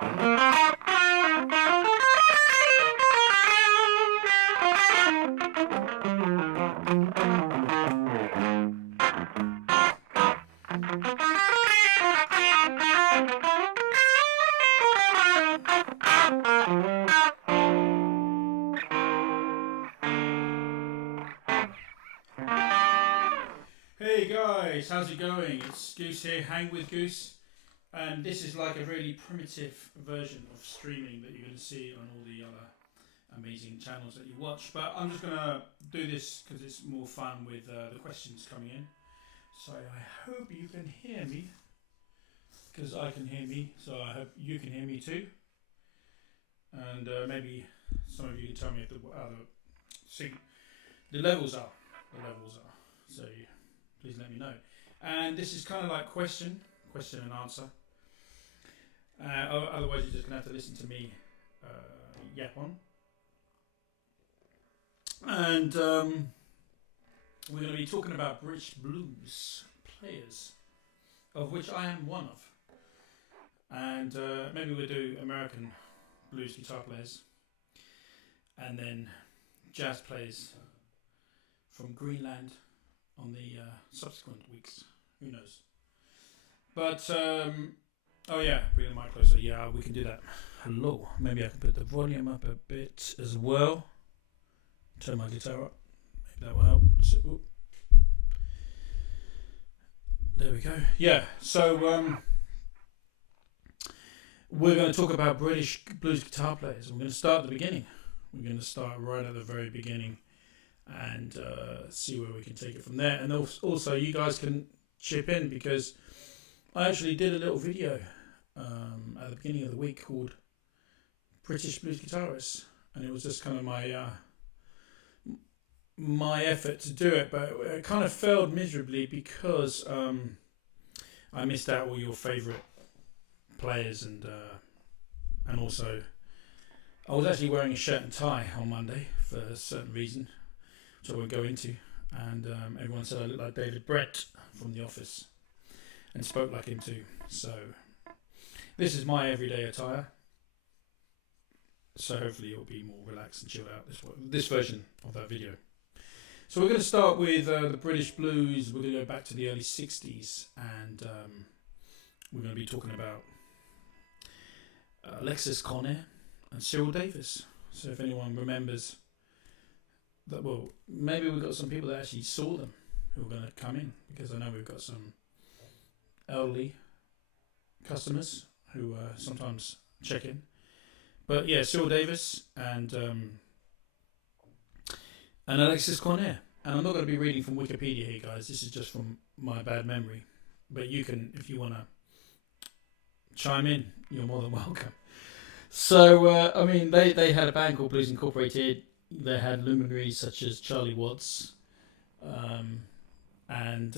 Hey guys, how's it going? It's Goose here, hang with Goose, and this is like a really primitive version of streaming that you're going to see on all the other amazing channels that you watch, but I'm just going to do this because it's more fun with the questions coming in. So I hope you can hear me, because I can hear me, so I hope you can hear me too. And maybe some of you can tell me if the levels are. So please let me know. And this is kind of like question and answer. Otherwise, you're just going to have to listen to me yap on. And we're going to be talking about British blues players, of which I am one of. And maybe we'll do American blues guitar players, and then jazz players from Greenland on the subsequent weeks. Who knows? But oh yeah, bring the mic closer. Yeah, we can do that. Hello. Maybe I can put the volume up a bit as well. Turn my guitar up. Maybe that will help. There we go. Yeah. So we're going to talk about British blues guitar players. We're going to start at the beginning. We're going to start right at the very beginning and see where we can take it from there. And also, you guys can chip in, because I actually did a little video at the beginning of the week called British Blues Guitarists, and it was just kind of my effort to do it, but it kind of failed miserably because I missed out all your favourite players, and also I was actually wearing a shirt and tie on Monday for a certain reason, which I won't go into, and everyone said I looked like David Brett from The Office, and spoke like him too. So this is my everyday attire, so hopefully it'll be more relaxed and chilled out, this version of that video. So we're going to start with the British blues. We're going to go back to the early 60s, and we're going to be talking about Alexis Cornet and Cyril Davis. So if anyone remembers that, well, maybe we've got some people that actually saw them who are going to come in, because I know we've got some elderly customers who sometimes check in. But yeah, Cyril Davis and Alexis Cornet. And I'm not going to be reading from Wikipedia here, guys. This is just from my bad memory. But you can, if you want to chime in, you're more than welcome. So, I mean, they had a band called Blues Incorporated. They had luminaries such as Charlie Watts. And,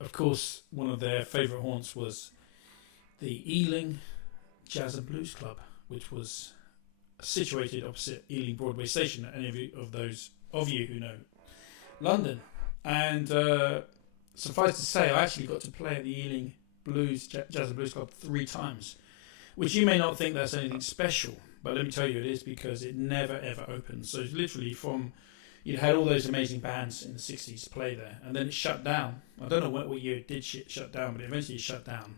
of course, one of their favourite haunts was the Ealing Jazz and Blues Club, which was situated opposite Ealing Broadway Station. Any of those of you who know London. And suffice to say, I actually got to play at the Ealing Jazz and Blues Club 3 times, which you may not think that's anything special, but let me tell you it is, because it never ever opened. So it's literally you had all those amazing bands in the 60s play there, and then it shut down. I don't know what year it did shut down, but eventually it shut down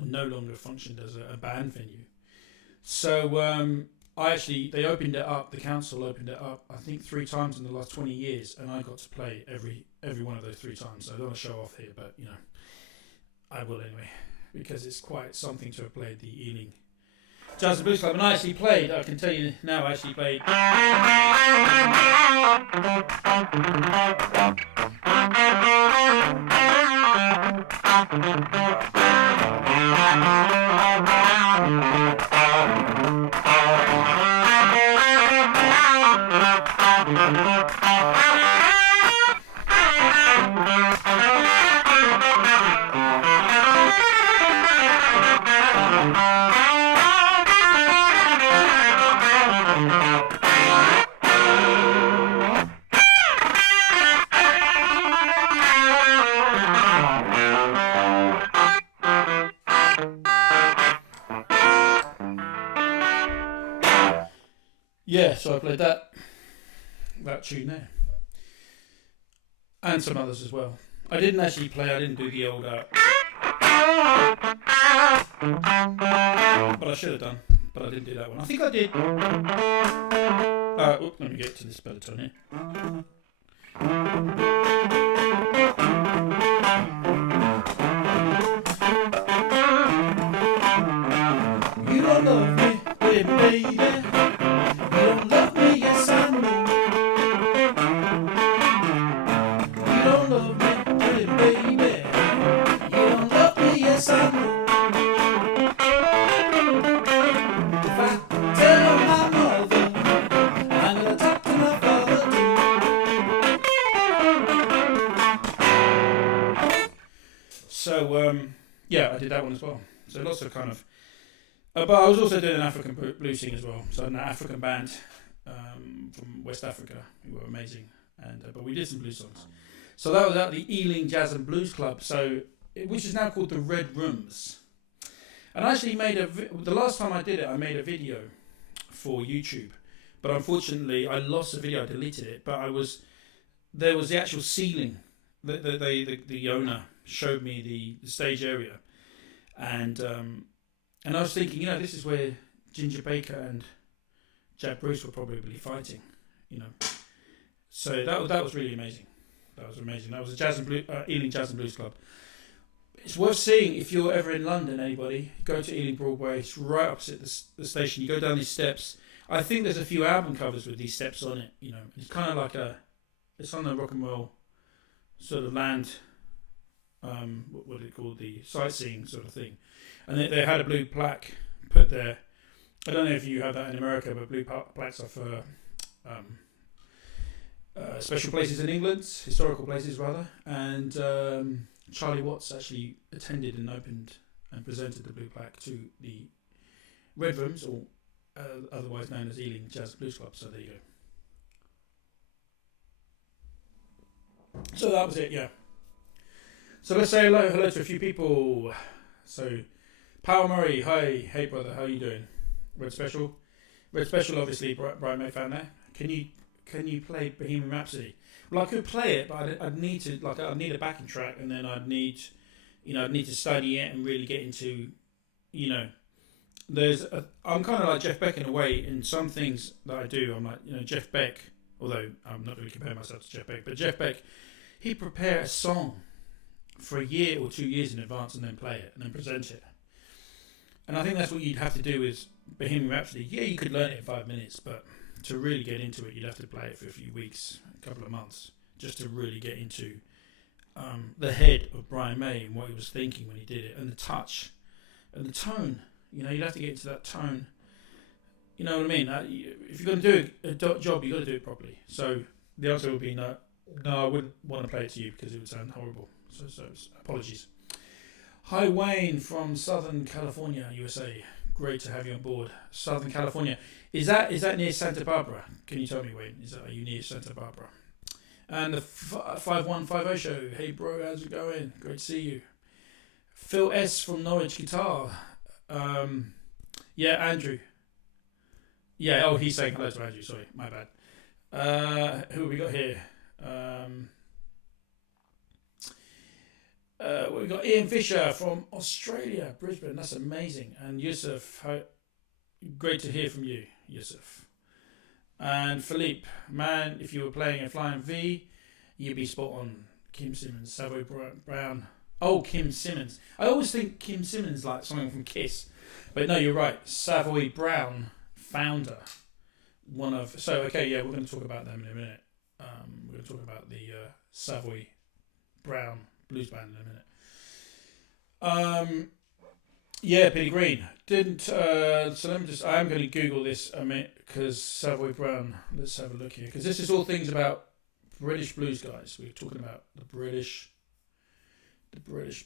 and no longer functioned as a band venue. So they opened it up, the council opened it up, I think 3 times in the last 20 years, and I got to play every one of those 3 times. So I don't want to show off here, but you know, I will anyway, because it's quite something to have played the Ealing Jazz and Blues Club. And I actually played, I can tell you now, I actually played yeah, so I played that tune there, and some others as well. I didn't actually play. I didn't do the old, but I should have done. But I didn't do that one. I think I did. Let me get to this better tone here. You don't love me, baby. You don't love me, yes I know. You don't love me, baby. You don't love me, yes I know. If I tell my mother, I'm gonna talk to my father too. So yeah, I did that one as well. So lots of kind of. But I was also doing an African blues thing as well. So an African band from West Africa who were amazing, and but we did some blues songs. So that was at the Ealing Jazz and Blues Club, which is now called the Red Rooms. And I actually the last time I did it, I made a video for YouTube, but unfortunately I lost the video. I deleted it. But there was the actual ceiling. The owner showed me the stage area, and I was thinking, this is where Ginger Baker and Jack Bruce were probably fighting, So that was really amazing. That was amazing. That was a Ealing Jazz and Blues Club. It's worth seeing if you're ever in London. Anybody go to Ealing Broadway. It's right opposite the station. You go down these steps. I think there's a few album covers with these steps on it. It's kind of like it's on the rock and roll sort of land. What do they call the sightseeing sort of thing. And they had a blue plaque put there. I don't know if you have that in America, but blue plaques are for special places in England, historical places rather. And Charlie Watts actually attended and opened and presented the blue plaque to the Red Rooms, or otherwise known as Ealing Jazz Blues Club. So there you go. So that was it, yeah. So let's say hello to a few people. So, Powell Murray, hi, hey brother, how you doing? Red Special, obviously, Brian May fan there. Can you play Bohemian Rhapsody? Well, I could play it, but I'd need a backing track, and then I'd need to study it and really get into, I'm kind of like Jeff Beck in a way. In some things that I do, I'm like, Jeff Beck. Although I'm not really comparing myself to Jeff Beck, but Jeff Beck, he'd prepare a song for a year or 2 years in advance and then play it and then present it. And I think that's what you'd have to do with Bohemian Rhapsody. Yeah, you could learn it in 5 minutes, but to really get into it, you'd have to play it for a few weeks, a couple of months, just to really get into the head of Brian May and what he was thinking when he did it, and the touch and the tone. You'd have to get into that tone. You know what I mean? If you're going to do a job, you've got to do it properly. So the answer would be no, I wouldn't want to play it to you because it would sound horrible. So apologies. Hi Wayne from Southern California, USA. Great to have you on board. Southern California. Is that near Santa Barbara? Can you tell me, Wayne? Are you near Santa Barbara? And the 5150 show. Hey bro, how's it going? Great to see you. Phil S from Norwich Guitar. Yeah, Andrew. Yeah, he's saying hello to Andrew. Sorry, my bad. Who have we got here? We've got Ian Fisher from Australia, Brisbane. That's amazing. And Yusuf, great to hear from you, Yusuf. And Philippe, man, if you were playing a Flying V, you'd be spot on. Kim Simmons, Savoy Brown. Oh, Kim Simmons. I always think Kim Simmons like something from Kiss. But no, you're right. Savoy Brown, founder. We're going to talk about them in a minute. We're going to talk about the Savoy Brown blues band in a minute. Billy Green didn't. So let me I am going to Google this a minute because Savoy Brown. Let's have a look here because this is all things about British blues guys. We're talking about the British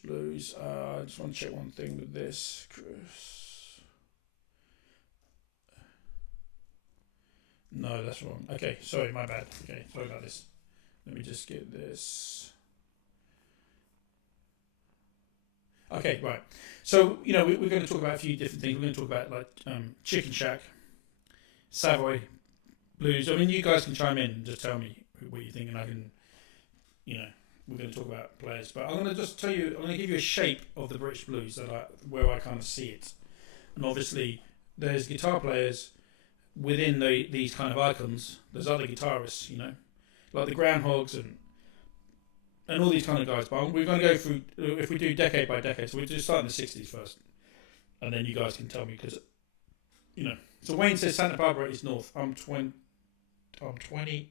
blues. I just want to check one thing with this, Chris. No, that's wrong. Okay, sorry, my bad. Okay, sorry about this. Let me just get this. Okay, right. So, we're going to talk about a few different things. We're going to talk about Chicken Shack, Savoy blues. I mean, you guys can chime in and just tell me what you think, and I can, we're going to talk about players. But I'm going to just tell you, I'm going to give you a shape of the British blues where I kind of see it. And obviously, there's guitar players within these kind of icons. There's other guitarists, like the Groundhogs and all these kind of guys. But we're going to go through, if we do decade by decade, so we'll just start in the 60s first. And then you guys can tell me, because, So Wayne says Santa Barbara is north. I'm 20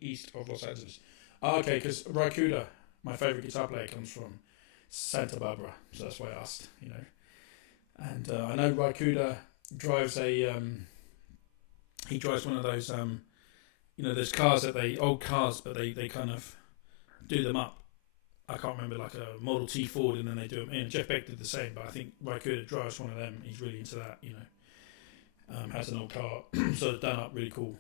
east of Los Angeles. Okay, because Raikuda, my favourite guitar player, comes from Santa Barbara. So that's why I asked, And I know Raikuda drives he drives one of those, those cars old cars, but they kind of do them up. I can't remember, like a Model T Ford, and then they do them in. Jeff Beck did the same, but I think Raikuda drives one of them. He's really into that, has an old car, so it's done up really cool.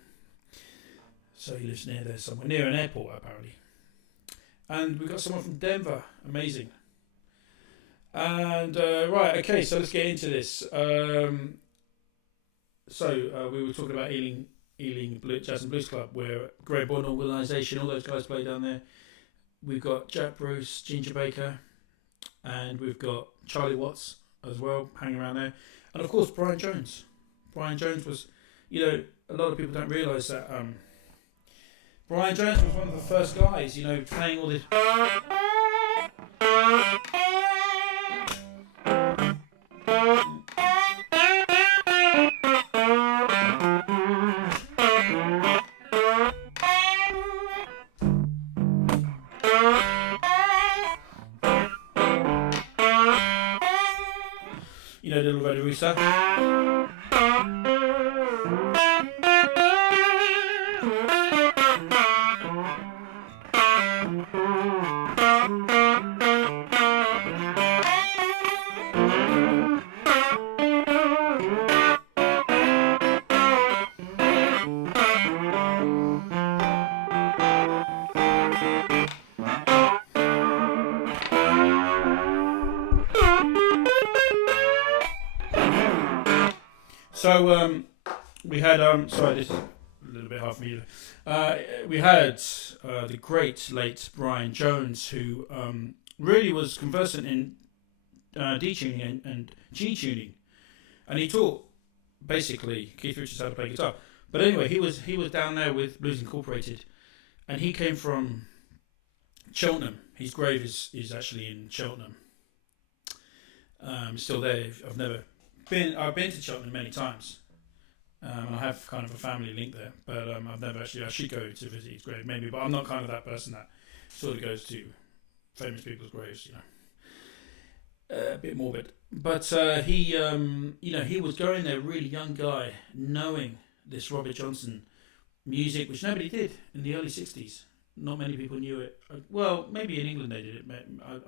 So he lives near there somewhere, near an airport apparently. And we've got someone from Denver, amazing. And right, okay, so let's get into this. So we were talking about Ealing Jazz and Blues Club, where Grey Born Organisation, all those guys play down there. We've got Jack Bruce, Ginger Baker, and we've got Charlie Watts as well, hanging around there. And of course, Brian Jones. Brian Jones was, a lot of people don't realise that Brian Jones was one of the first guys, playing all this. Little Red Rooster. So we had sorry, this is a little bit hard for me. We had the great late Brian Jones, who really was conversant in D tuning and G tuning, and he taught basically Keith Richards how to play guitar. But anyway, he was down there with Blues Incorporated, and he came from Cheltenham. His grave is actually in Cheltenham. Still there. I've been to Cheltenham many times. I have kind of a family link there, but I've never actually. I should go to visit his grave maybe, but I'm not kind of that person that sort of goes to famous people's graves, a bit morbid. But he was going there, really young guy, knowing this Robert Johnson music, which nobody did in the early '60s. Not many people knew it. Well, maybe in England they did it.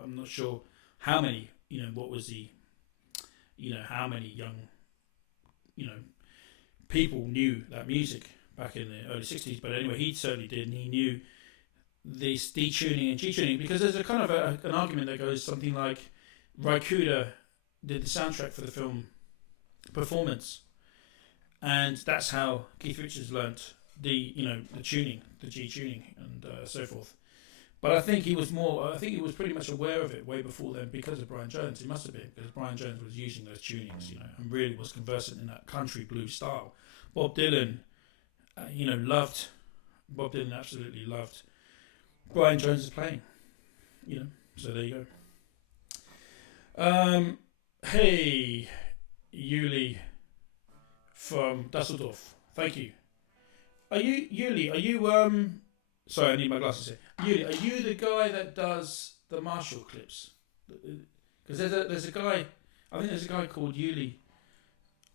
I'm not sure how many. What was the how many young, people knew that music back in the early 60s. But anyway, he certainly did, and he knew this D-tuning and G-tuning, because there's a kind of an argument that goes something like Raikuda did the soundtrack for the film Performance, and that's how Keith Richards learnt the tuning, the G-tuning, and so forth. But I think he was pretty much aware of it way before then because of Brian Jones. He must have been, because Brian Jones was using those tunings, and really was conversant in that country blues style. Bob Dylan, loved. Bob Dylan absolutely loved Brian Jones' playing, So there you go. Hey, Yuli from Dusseldorf. Thank you. Yuli, are you sorry, I need my glasses here. Yuli, are you the guy that does the Marshall clips? Because there's a guy, I think there's a guy called Yuli.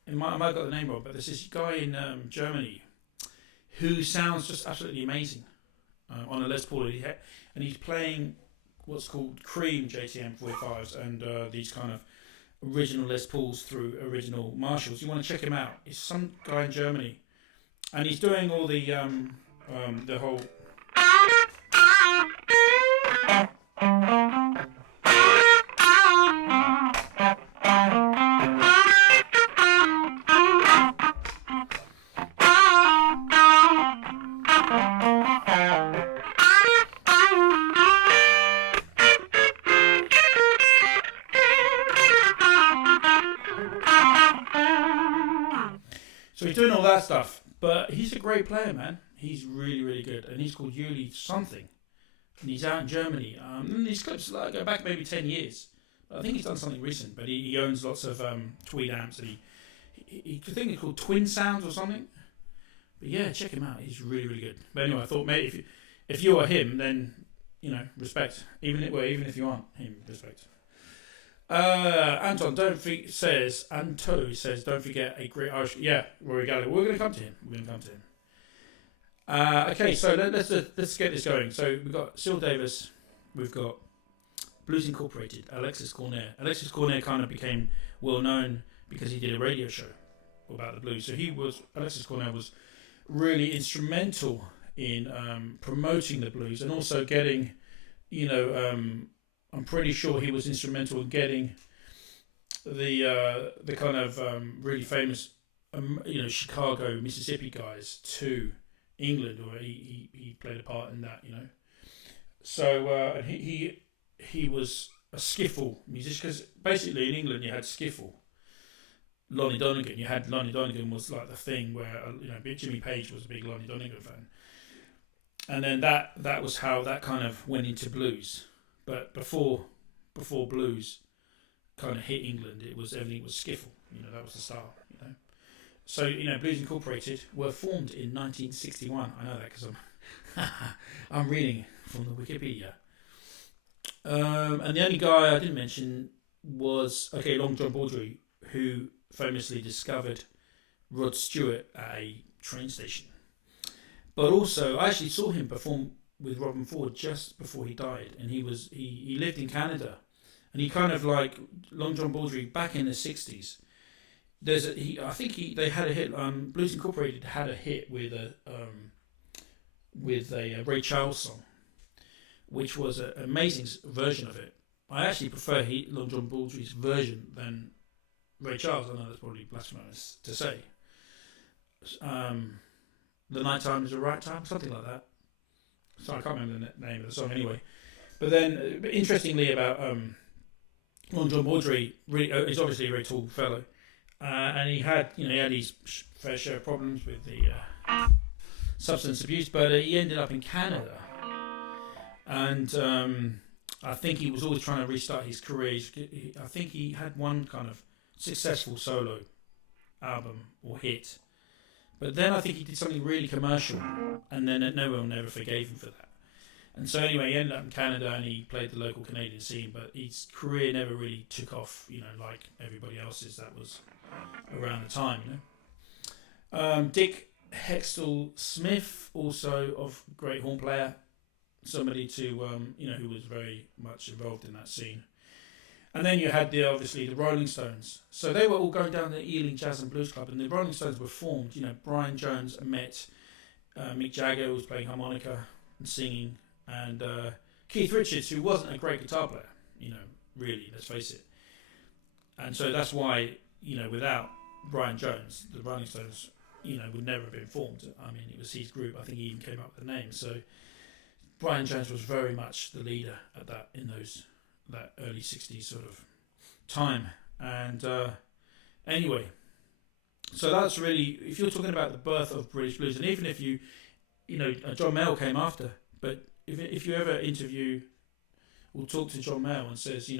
I might have got the name wrong, but there's this guy in Germany who sounds just absolutely amazing on a Les Paul, and he's playing what's called Cream JTM 45s and these kind of original Les Pauls through original Marshalls. You want to check him out. He's some guy in Germany, and he's doing all the whole. doing all that stuff. But he's a great player, man. He's really, really good. And he's called Yuli something. And he's out in Germany. And these clips go back maybe 10 years. I think he's done something recent, but he owns lots of Tweed amps. And I think it's called Twin Sounds or something. But yeah, check him out. He's really, really good. But anyway, I thought, mate, if you are him, then, respect. Even if you aren't him, respect. Anto says, don't forget a great Irish. Yeah, Rory Gallagher. We're going to come to him. Okay, so let's get this going. So we've got Cyril Davis, we've got Blues Incorporated, Alexis Cornet. Alexis Cornet kind of became well known because he did a radio show about the blues. So Alexis Cornet was really instrumental in promoting the blues and also getting, I'm pretty sure he was instrumental in getting the kind of really famous, Chicago, Mississippi guys to England, or he played a part in that, So and he was a skiffle musician, because basically in England you had skiffle. Lonnie Donegan was like the thing where Jimmy Page was a big Lonnie Donegan fan, and then that was how that kind of went into blues. But before blues kind of hit England, everything was skiffle. That was the style. So Blues Incorporated were formed in 1961. I know that because I'm reading from the Wikipedia. And the only guy I didn't mention was Long John Baldry, who famously discovered Rod Stewart at a train station. But also, I actually saw him perform with Robin Ford just before he died, and he lived in Canada, and he kind of like Long John Baldry back in the 60s. I think they had a hit. Blues Incorporated had a hit with a Ray Charles song, which was an amazing version of it. I actually prefer Long John Baldry's version than Ray Charles. I know that's probably blasphemous to say. The Night Time is the Right Time, something like that. So I can't remember the name of the song anyway. But then, interestingly about Long John Baldry, he's obviously a very tall fellow, and he had his fair share of problems with the substance abuse, but he ended up in Canada, and I think he was always trying to restart his career. I think he had one kind of successful solo album or hit, but then I think he did something really commercial, and then no one ever forgave him for that. And so anyway, he ended up in Canada and he played the local Canadian scene, but his career never really took off, like everybody else's that was around the time, Dick Hextall Smith, also of great horn player, somebody to, who was very much involved in that scene. And then you had obviously the Rolling Stones. So they were all going down the Ealing Jazz and Blues Club, and the Rolling Stones were formed. Brian Jones met Mick Jagger, who was playing harmonica and singing, and Keith Richards, who wasn't a great guitar player, really, let's face it. And so that's why, without Brian Jones, the Rolling Stones, would never have been formed. I mean, it was his group. I think he even came up with the name. So Brian Jones was very much the leader at that early 60s sort of time. And anyway, so that's really, if you're talking about the birth of British blues, and even if John Mayall came after, but if you ever interview or talk to John Mayall and says,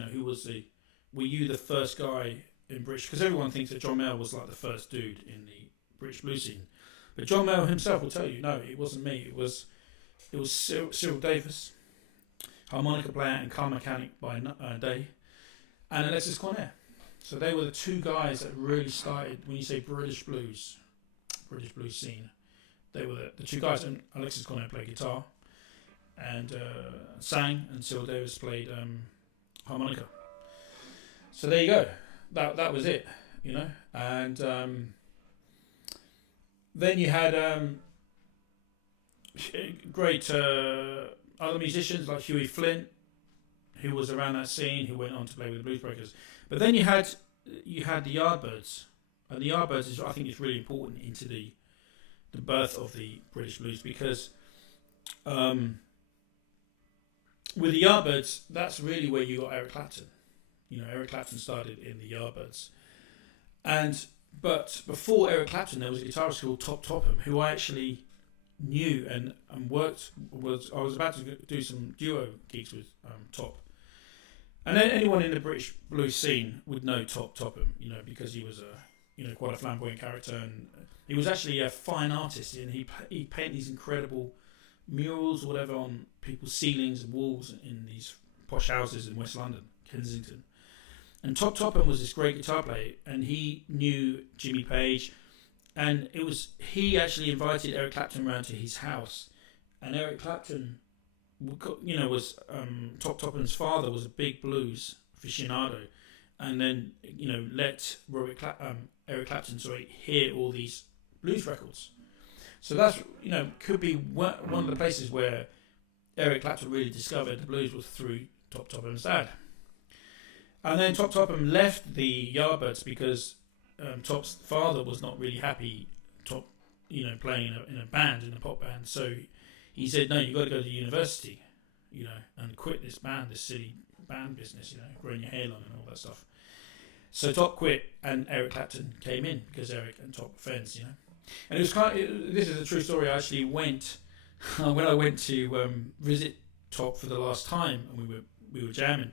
were you the first guy in British, because everyone thinks that John Mayall was like the first dude in the British blues scene, but John Mayall himself will tell you, no, it wasn't me, it was Cyril Davis, harmonica player and car mechanic by day, and Alexis Cornet. So they were the two guys that really started, when you say British blues scene, they were the two guys, and Alexis Cornet played guitar and sang, and Cyril Davis played harmonica. So there you go. That was it, and then you had great other musicians like Huey Flint, who was around that scene, who went on to play with the Blues Breakers. But then you had the Yardbirds, and the Yardbirds I think is really important into the birth of the British blues, because with the Yardbirds, that's really where you got Eric Clapton. Eric Clapton started in the Yardbirds, and But before Eric Clapton, there was a guitarist called Top Topham, who I actually knew and worked. I was about to do some duo gigs with Top. And anyone in the British blues scene would know Top Topham, because he was quite a flamboyant character, and he was actually a fine artist, and he painted these incredible murals or whatever on people's ceilings and walls in these posh houses in West London, Kensington. And Top Topham was this great guitar player, and he knew Jimmy Page, and he actually invited Eric Clapton around to his house, and Eric Clapton, was Top Topham's father was a big blues aficionado, and then let Eric Clapton hear all these blues records. So that's could be one of the places where Eric Clapton really discovered the blues was through Top Topham's dad. And then Top Topham left the Yardbirds because Top's father was not really happy Top playing in a band, in a pop band. So he said, no, you've got to go to university, and quit this silly band business, growing your hairline and all that stuff. So Top quit, and Eric Clapton came in because Eric and Top were friends, And it was this is a true story. I actually went when I went to visit Top for the last time, and we were jamming.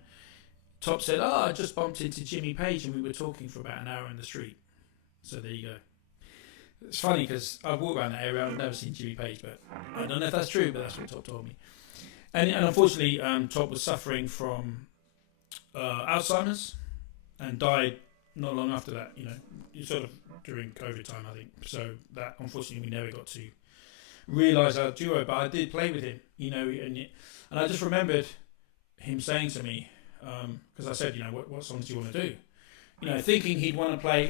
Top said, I just bumped into Jimmy Page, and we were talking for about an hour in the street. So there you go. It's funny because I've walked around that area. I've never seen Jimmy Page, but I don't know if that's true, but that's what Top told me. And unfortunately, Top was suffering from Alzheimer's and died not long after that, sort of during COVID time, I think. So that, unfortunately, we never got to realise our duo, but I did play with him, and I just remembered him saying to me, because I said, what songs do you want to do? Thinking he'd want to play.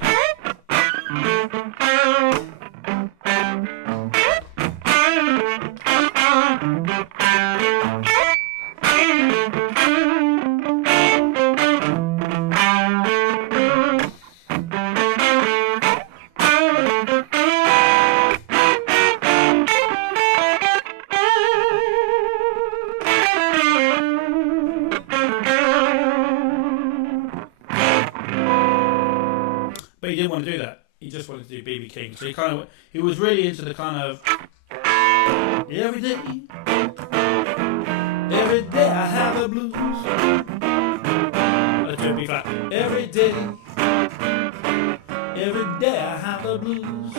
But he didn't want to do that. He just wanted to do B.B. King. So he was really into the kind of every day I have the blues. Let's do it B flat. Every day I have the blues.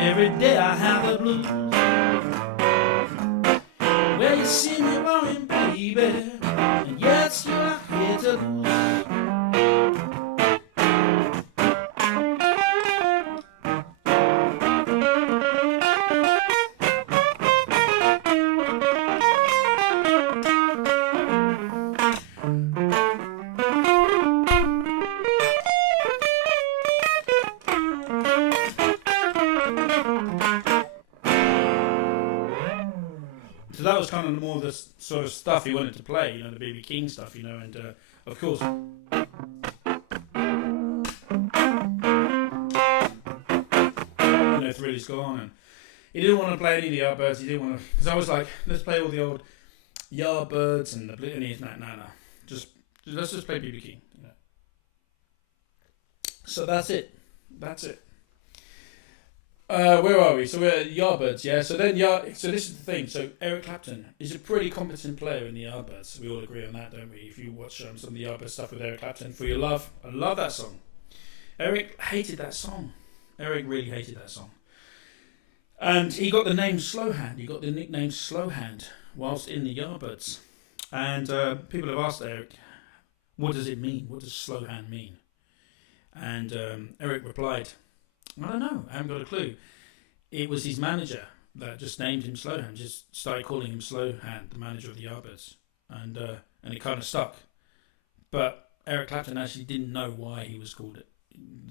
Every day I have the blues. Well, you see me rolling, baby. And yes, you're here to lose. So that was kind of more the sort of stuff he wanted to play, the B.B. King stuff, and of course. Thrilly's gone, and he didn't want to play any of the Yardbirds. He didn't want to, because I was like, let's play all the old Yardbirds and the blue. And he's no, let's just play B.B. King. So that's it. Where are we? So we're at Yardbirds, yeah. So this is the thing. So Eric Clapton is a pretty competent player in the Yardbirds. We all agree on that, don't we? If you watch some of the Yardbirds stuff with Eric Clapton, For Your Love, I love that song. Eric hated that song. Eric really hated that song. And he got the name Slowhand. He got the nickname Slowhand whilst in the Yardbirds. And people have asked Eric, what does it mean? What does Slowhand mean? And Eric replied, I don't know. I haven't got a clue. It was his manager that just named him Slowhand, just started calling him Slowhand, the manager of the Yardbirds. And it kind of stuck. But Eric Clapton actually didn't know why he was called it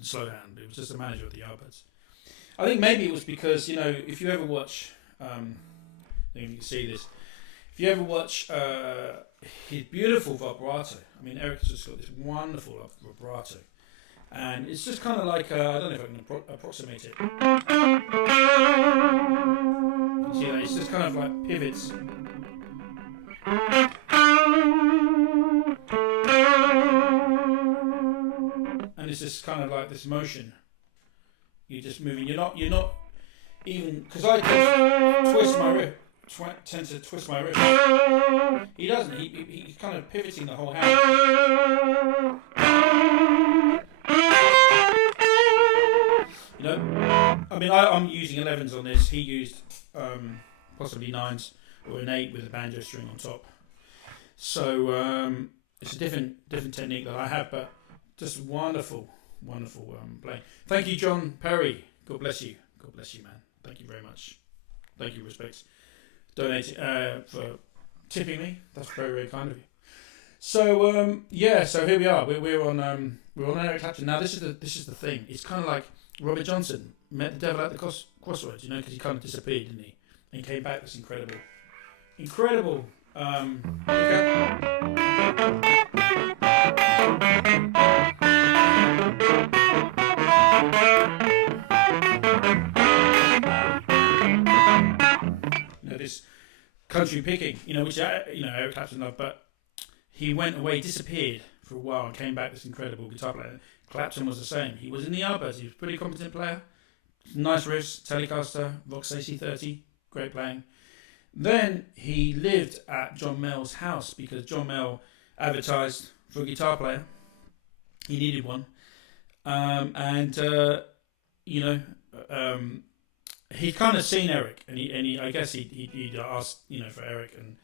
Slowhand. It was just the manager of the Yardbirds. I think maybe it was because, if you ever watch, I don't know if you can see this, if you ever watch his beautiful vibrato, Eric's just got this wonderful vibrato. And it's just kind of like, I don't know if I can approximate it. You see that? It's just kind of like pivots. it's this kind of like this motion. You're just moving. You're not even, because I tend to twist my wrist. He doesn't. He's kind of pivoting the whole hand. You know, I mean, I'm using 11s on this. He used possibly 9s or an 8 with a banjo string on top. So it's a different technique that I have, but just wonderful playing. Thank you, John Perry. God bless you. God bless you, man. Thank you very much. Thank you, respects. Donating for tipping me. That's very, very kind of you. So so here we are. We're on Eric Clapton. Now this is the thing. It's kind of like Robert Johnson met the devil at the crossroads, you know, because he kind of disappeared, didn't he? And he came back. It's incredible. This country picking, which Eric Clapton loved, but he went away, disappeared for a while, and came back. This incredible guitar player. Clapton was the same. He was in the Yardbirds. He was a pretty competent player. Nice riffs, Telecaster, Vox AC30, great playing. Then he lived at John Mayall's house because John Mayall advertised for a guitar player. He needed one, he'd kind of seen Eric, and he I guess he'd asked for Eric, and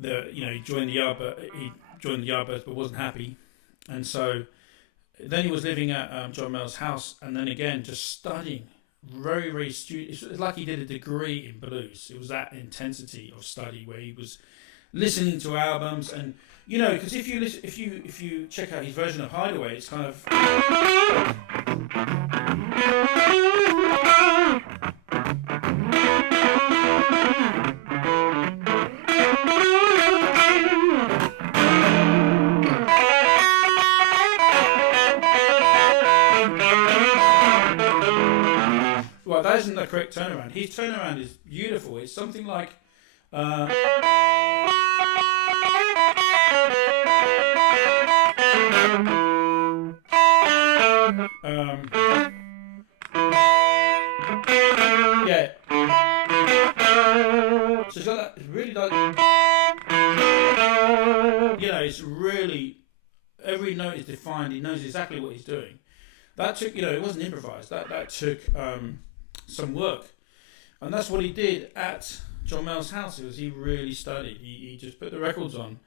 he joined the Yardbirds, but wasn't happy, and so then he was living at John Mayall's house, and then again just studying, very, very studious. It's like he did a degree in blues. It was that intensity of study where he was listening to albums, and because if you check out his version of Hideaway, it's kind of well, that isn't the correct turnaround. His turnaround is beautiful. It's something like so it's got that. It's really like it's really every note is defined. He knows exactly what he's doing. That took it wasn't improvised. That took some work, and that's what he did at John Mayall's house. He really studied. He just put the records on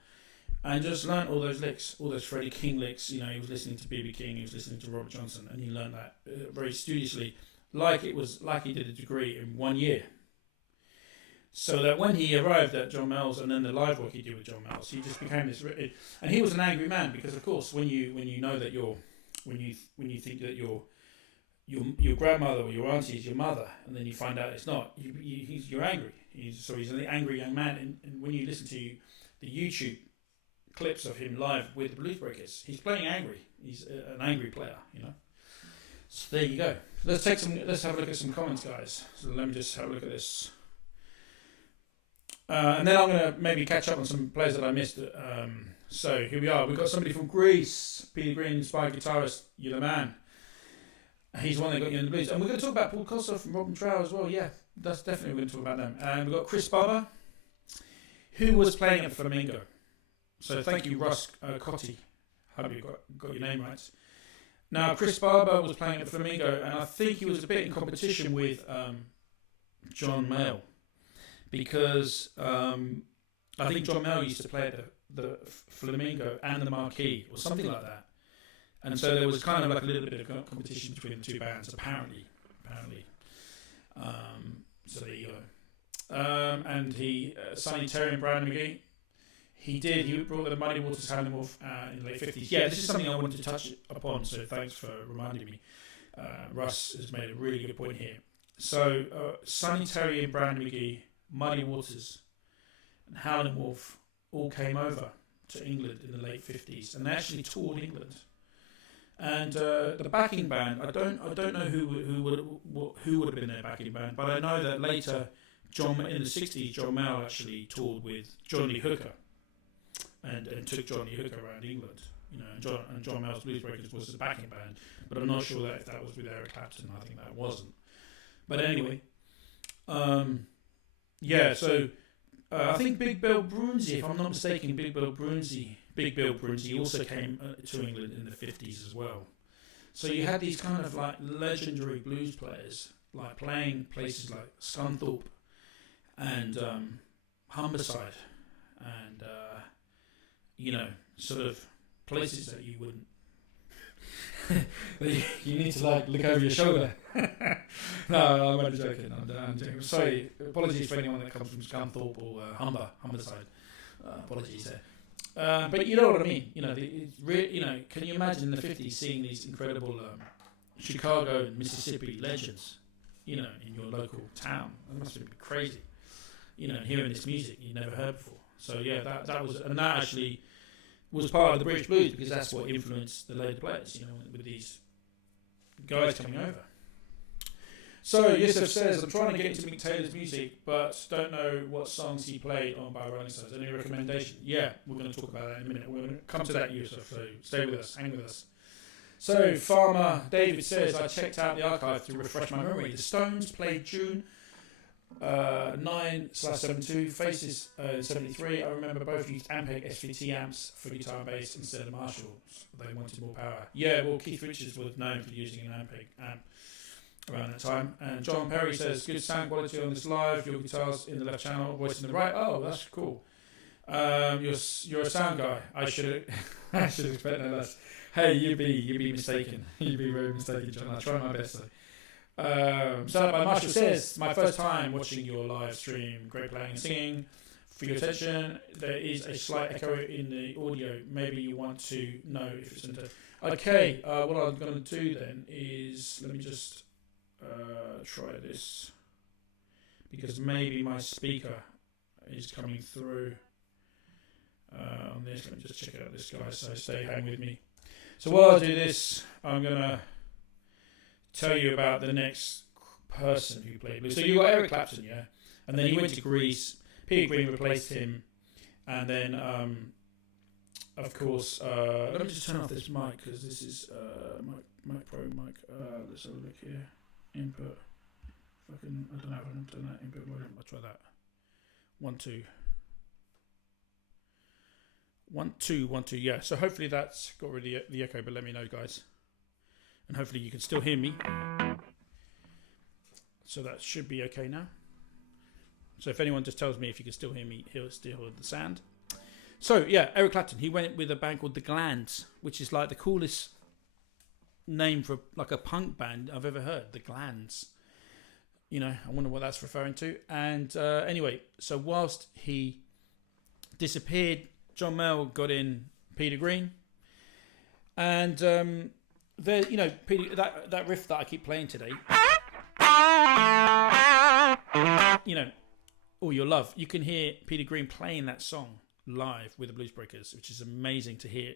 and just learnt all those licks, all those Freddie King licks. He was listening to B.B. King, he was listening to Robert Johnson, and he learnt that very studiously, like he did a degree in 1 year. So that when he arrived at John Mayall's, and then the live work he did with John Mayall's, he just became this. And he was an angry man because, of course, when you know that when you think that your grandmother or your auntie is your mother, and then you find out it's not, you're angry. He's an angry young man, and when you listen to the YouTube clips of him live with the Blues Breakers, he's playing angry. He's an angry player, So there you go. Let's have a look at some comments, guys. So let me just have a look at this, and then I'm gonna maybe catch up on some players that I missed. So here we are. We've got somebody from Greece, Peter Green, inspired guitarist. You're the man. He's the one that got you in the blues. And we're going to talk about Paul Kossoff and Robin Trower as well. Yeah, that's definitely, we're going to talk about them. And we've got Chris Barber, who was playing at Flamingo. So thank you, Russ Cotty. Hope you got your name right. Now, Chris Barber was playing at Flamingo, and I think he was a bit in competition with John Mayall, because I think John Mayall used to play at the Flamingo and the Marquee, or something like that. And so there was kind of like a little bit of competition between the two bands, apparently. So there you go. And Sonny Terry and Brian McGee, he brought the Muddy Waters Howlin' Wolf in the late 50s. Yeah, this is something I wanted to touch upon, so thanks for reminding me. Russ has made a really good point here. So Sonny Terry and Brian McGee, Muddy Waters, and Howlin' Wolf all came over to England in the late 50s, and they actually toured England. And the backing band, I don't know who would have been their backing band, but I know that later, in the 60s, John Mayall actually toured with Johnny Hooker, and took Johnny Hooker around England. and John Mayall's Blues Breakers was the backing band, but I'm not sure that if that was with Eric Clapton. I think that wasn't. But anyway, so I think Big Bill Broonzy, if I'm not mistaken, Big Bill Broonzy also came to England in the 50s as well. So you had these kind of like legendary blues players, like playing places like Scunthorpe and Humberside, and sort of places that you wouldn't. You need to like look over your shoulder. No, I'm only joking. I'm joking. Sorry, apologies for anyone that comes from Scunthorpe or Humberside. Apologies there. But you know what I mean. Can you imagine in the 50s seeing these incredible Chicago and Mississippi legends, in your local town? That must have been crazy. Hearing this music you never heard before. So yeah, that was, and that actually was part of the British blues, because that's what influenced the later players, with these guys coming over. So Yusuf says, I'm trying to get into Mick Taylor's music, but don't know what songs he played on by Rolling Stones. Any recommendation? Yeah, we're going to talk about that in a minute. We're going to come to that, Yusuf, so stay with us, hang with us. So Farmer David says, I checked out the archive to refresh my memory. The Stones played June 9/72, Faces 73. I remember both used Ampeg SVT amps for guitar and bass instead of Marshalls. They wanted more power. Yeah, well, Keith Richards was known for using an Ampeg amp around that time. And John Perry says, good sound quality on this live, your guitar's in the left channel, voice in the right. Oh, that's cool. You're a sound guy. I should expect no less. Hey, you'd be mistaken. You'd be very mistaken, John. I'll try my best though. Started by Marshall says, my first time watching your live stream, great playing and singing. For your attention, there is a slight echo in the audio. Maybe you want to know if it's into. Okay, what I'm going to do then is, let me just try this, because maybe my speaker is coming through on this. Let me just check out this guy, so hang with me. So while I do this, I'm going to tell you about the next person who played blues. So you got Eric Clapton, yeah, and then he went to Greece. Peter Green replaced him, and then of course, let me just turn off this mic, because this is mic pro mic. Let's have a look here. Input. I don't know if I can turn that input volume. I'll try that. 1 2. 1 2 1 2. Yeah. So hopefully that's got rid of the echo, but let me know, guys. And hopefully you can still hear me. So that should be okay now. So if anyone just tells me if you can still hear me, he'll still hear the sound. So yeah, Eric Clapton, he went with a band called The Glands, which is like the coolest name for like a punk band I've ever heard. The Glands. I wonder what that's referring to. And anyway, so whilst he disappeared, John Mayall got in Peter Green. And Peter, that riff that I keep playing today, All Your Love, you can hear Peter Green playing that song live with the Blues Breakers, which is amazing to hear.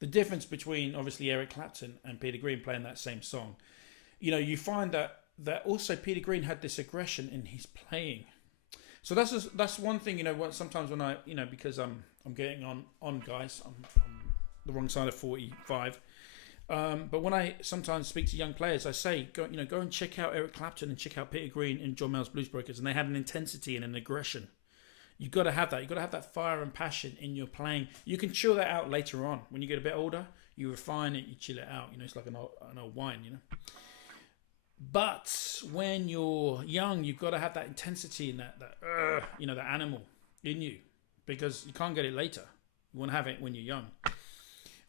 The difference between obviously Eric Clapton and Peter Green playing that same song, you find that also Peter Green had this aggression in his playing. So that's one thing, sometimes when I, because I'm getting on guys, I'm the wrong side of 45. But when I sometimes speak to young players, I say, go and check out Eric Clapton and check out Peter Green and John Mayall's Blues Breakers, and they had an intensity and an aggression. You've got to have that. You've got to have that fire and passion in your playing. You can chill that out later on. When you get a bit older, you refine it, you chill it out. It's like an old wine, But when you're young, you've got to have that intensity and that animal in you, because you can't get it later. You want to have it when you're young.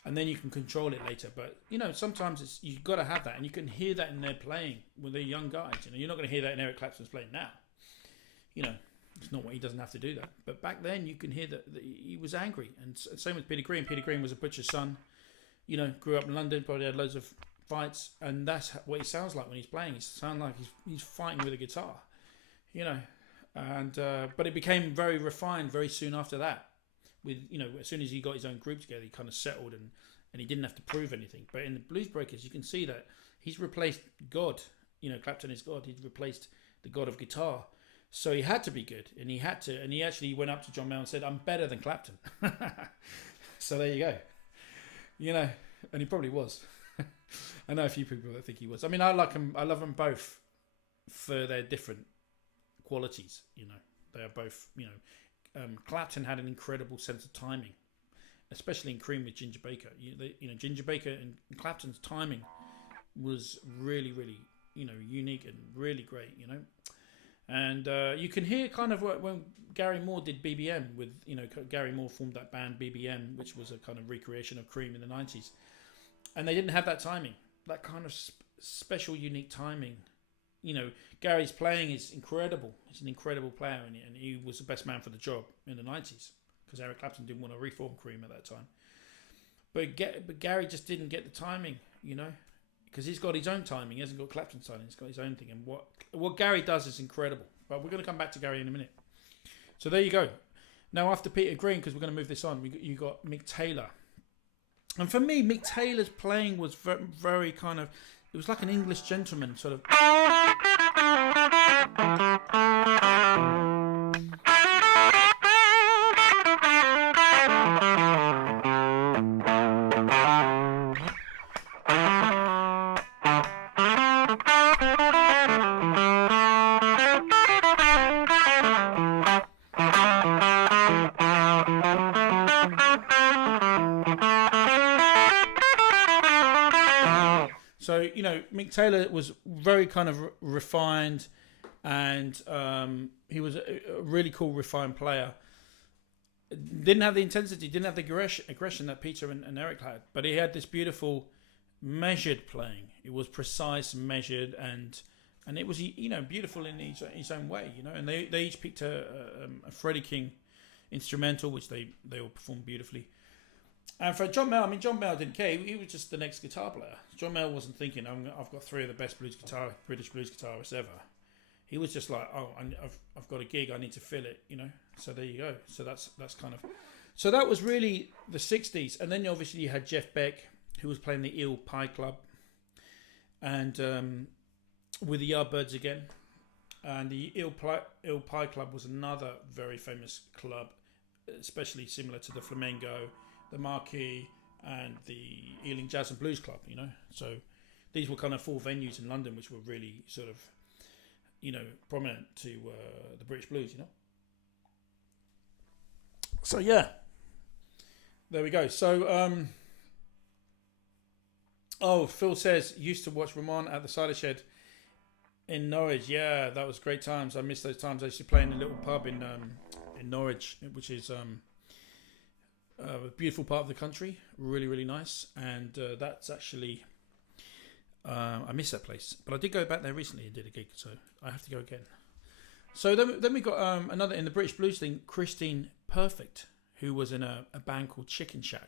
And then you can control it later. But, sometimes you've got to have that. And you can hear that in their playing when they're young guys. You're not going to hear that in Eric Clapton's playing now. It's not what he doesn't have to do that. But back then, you can hear that he was angry. And same with Peter Green. Peter Green was a butcher's son. Grew up in London, probably had loads of fights. And that's what he sounds like when he's playing. He sounds like he's fighting with a guitar. And but it became very refined very soon after that. With as soon as he got his own group together, he kind of settled and he didn't have to prove anything. But in the Blues Breakers, you can see that he's replaced God. Clapton is God. He's replaced the God of guitar. So he had to be good, and he actually went up to John Mayall and said, "I'm better than Clapton." So there you go. you know, and he probably was. I know a few people that think he was. I mean, I like him. I love them both for their different qualities. You know, they are both. You know, Clapton had an incredible sense of timing, especially in Cream with Ginger Baker. Ginger Baker and Clapton's timing was really, really, unique and really great. You know, and you can hear kind of when Gary Moore did BBM with, Gary Moore formed that band BBM, which was a kind of recreation of Cream in the 90s. And they didn't have that timing, that kind of special, unique timing. Gary's playing is incredible. He's an incredible player, and he was the best man for the job in the 90s because Eric Clapton didn't want to reform Cream at that time. But Gary just didn't get the timing, because he's got his own timing. He hasn't got Clapton's timing. He's got his own thing. And what Gary does is incredible. But we're going to come back to Gary in a minute. So there you go. Now after Peter Green, because we're going to move this on, you got Mick Taylor. And for me, Mick Taylor's playing was very, very kind of, it was like an English gentleman sort of. So, Mick Taylor was very kind of refined, and he was a really cool, refined player. Didn't have the intensity, didn't have the aggression that Peter and Eric had, but he had this beautiful, measured playing. It was precise, measured, and it was, beautiful in his own way, And they each picked a Freddie King instrumental, which they all performed beautifully. And for John Mayall, John Mayall didn't care. He was just the next guitar player. John Mayall wasn't thinking, I've got three of the best British blues guitarists ever. He was just like, I've got a gig, I need to fill it, So there you go. So that's kind of. So that was really the 60s. And then obviously you had Jeff Beck, who was playing the Eel Pie Club. And with the Yardbirds again. And the Eel Pie Club was another very famous club, especially similar to the Flamengo, the Marquee, and the Ealing Jazz and Blues Club, So these were kind of four venues in London which were really sort of, prominent to the British blues, So yeah, there we go. So, Phil says, used to watch Ramon at the Cider Shed in Norwich. Yeah, that was great times. I miss those times. I used to play in a little pub in Norwich, which is a beautiful part of the country, really, really nice, and that's actually I miss that place, but I did go back there recently and did a gig, so I have to go again. So then we got another in the British blues thing, Christine Perfect, who was in a band called Chicken Shack,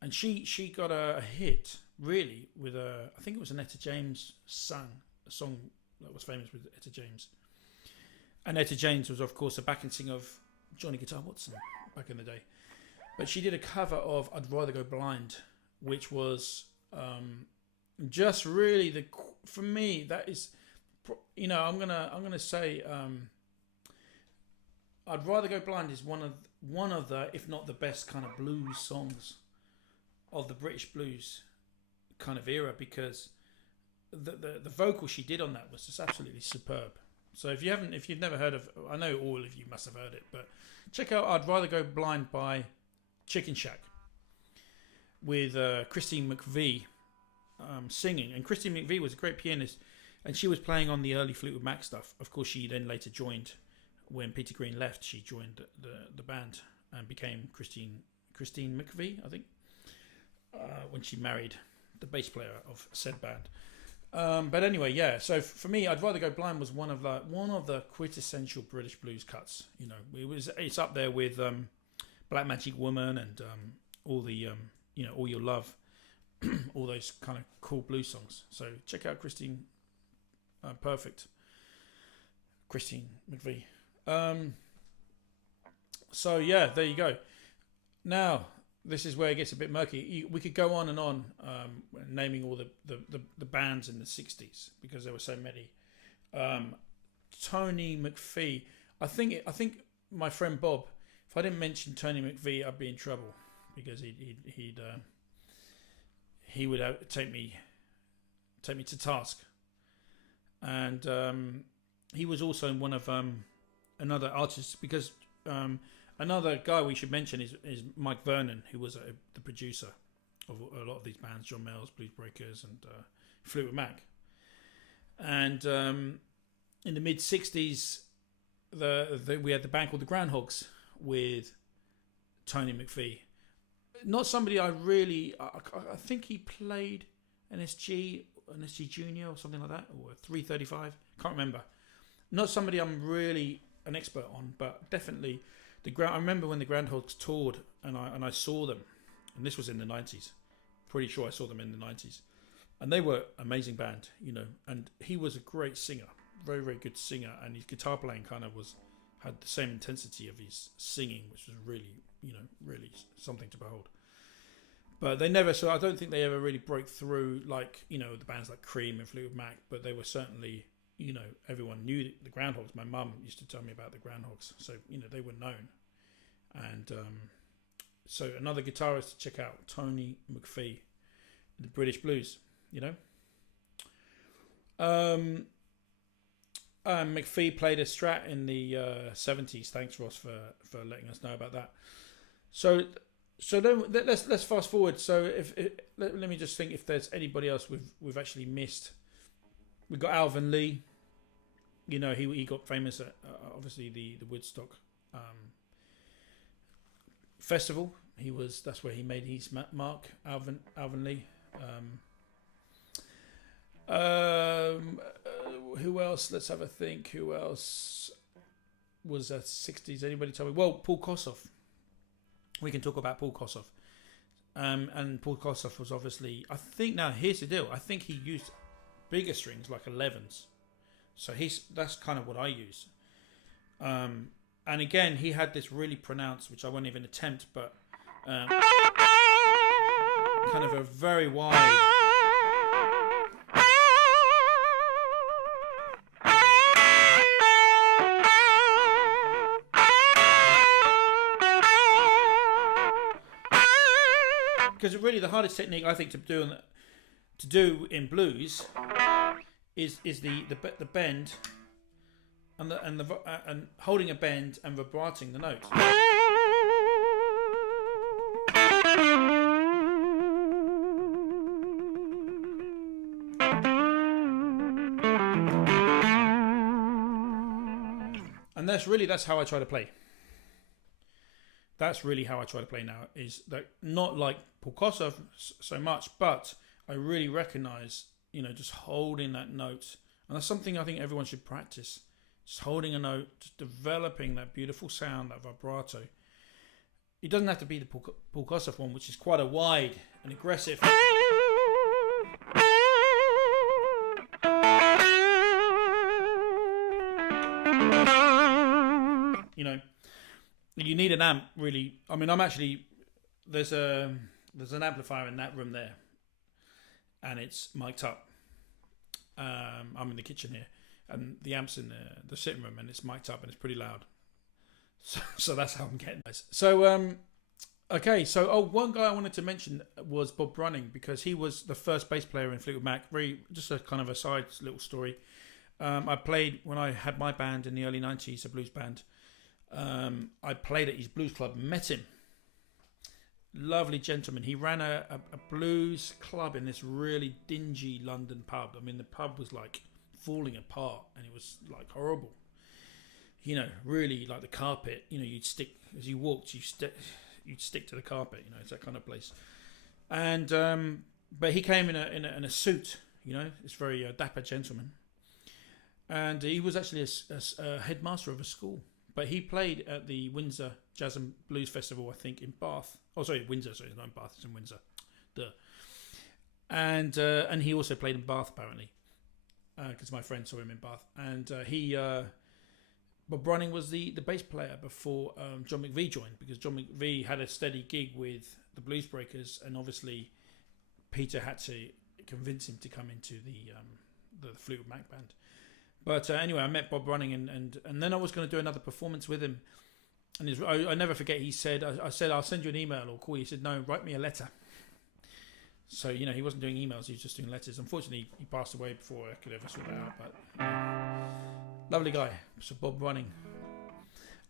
and she got a hit really with I think it was an Etta James sang a song that was famous with Etta James, and Etta James was of course a backing singer of Johnny Guitar Watson back in the day. But she did a cover of "I'd Rather Go Blind," which was just really for me. That is, I'm gonna say, "I'd Rather Go Blind" is one of the, if not the best kind of blues songs of the British blues kind of era, because the vocal she did on that was just absolutely superb. So if you've never heard of, I know all of you must have heard it, but check out "I'd Rather Go Blind" by Chicken Shack with Christine McVie singing. And Christine McVie was a great pianist, and she was playing on the early Fleetwood Mac stuff. Of course, she then later joined, when Peter Green left, she joined the band and became Christine McVie, I think, when she married the bass player of said band. But anyway, yeah. So for me, "I'd Rather Go Blind" was one of the quintessential British blues cuts. It's up there with Black Magic Woman and all the All Your Love, all those kind of cool blues songs. So check out Christine Perfect, Christine McVie. So yeah, there you go. Now this is where it gets a bit murky. We could go on and on naming all the bands in the 60s because there were so many. Tony McPhee. I think my friend Bob. If I didn't mention Tony McVie, I'd be in trouble because he'd he would take me to task, and he was also one of another artist, because another guy we should mention is Mike Vernon, who was the producer of a lot of these bands, John Mayall's Blues Breakers and Fleetwood Mac. And in the mid '60s, we had the band called the Groundhogs with Tony McPhee. Not somebody I think he played NSG Junior or something like that, or 335. Can't remember. Not somebody I'm really an expert on, but definitely I remember when the Groundhogs toured, and I saw them, and this was in the '90s. Pretty sure I saw them in the '90s, and they were an amazing band, And he was a great singer, very very good singer, and his guitar playing kind of had the same intensity of his singing, which was really really something to behold. But they never, so I don't think they ever really broke through like the bands like Cream and Fleetwood Mac, but they were certainly. Everyone knew the Groundhogs. My mum used to tell me about the Groundhogs, so they were known. And so another guitarist to check out, Tony McPhee, the British Blues. McPhee played a Strat in the '70s. Thanks, Ross, for letting us know about that. So then let's fast forward. So let me just think if there's anybody else we've actually missed. We got Alvin Lee. He got famous at obviously the Woodstock festival. That's where he made his mark. Alvin Lee. Who else? Let's have a think. Who else was at '60s? Anybody tell me? Well, Paul Kossoff. We can talk about Paul Kossoff. And Paul Kossoff was obviously. I think now here's the deal. I think he used bigger strings like 11s, so that's kind of what I use. And again, he had this really pronounced, which I won't even attempt, but kind of a very wide. Because really, the hardest technique I think to do in blues is the bend and holding a bend and vibrating the note. And that's how I try to play. That's really how I try to play now. Is that not like Paul Kossoff so much, but I really recognise, just holding that note. And that's something I think everyone should practice. Just holding a note, just developing that beautiful sound, that vibrato. It doesn't have to be the Paul Kossoff one, which is quite a wide and aggressive. You need an amp, really. I mean, there's an amplifier in that room there, and it's mic'd up. I'm in the kitchen here, and the amp's in the sitting room, and it's mic'd up, and it's pretty loud. So that's how I'm getting this. So okay, so one guy I wanted to mention was Bob Brunning, because he was the first bass player in Fleetwood Mac. Just a kind of a side little story. I played when I had my band in the early '90s, a blues band. I played at his blues club, met him. Lovely gentleman. He ran a blues club in this really dingy London pub. I mean, the pub was like falling apart, and it was like horrible. Really like the carpet. You'd stick as you walked. You'd stick to the carpet. It's that kind of place. And but he came in a suit. This very dapper gentleman, and he was actually a headmaster of a school. But he played at the Windsor Jazz and Blues Festival, I think, in Bath. Oh, sorry, Windsor. Sorry, it's not in Bath. It's in Windsor. Duh. And he also played in Bath, apparently, because my friend saw him in Bath. And Bob Brunning was the bass player before John McVie joined, because John McVie had a steady gig with the Blues Breakers, and obviously Peter had to convince him to come into the Fleetwood Mac band. But anyway, I met Bob Brunning, and then I was going to do another performance with him. And I never forget, he said, I said, I'll send you an email or call you. He said, no, write me a letter. So, he wasn't doing emails, he was just doing letters. Unfortunately, he passed away before I could ever sort that out, but lovely guy. So Bob Running.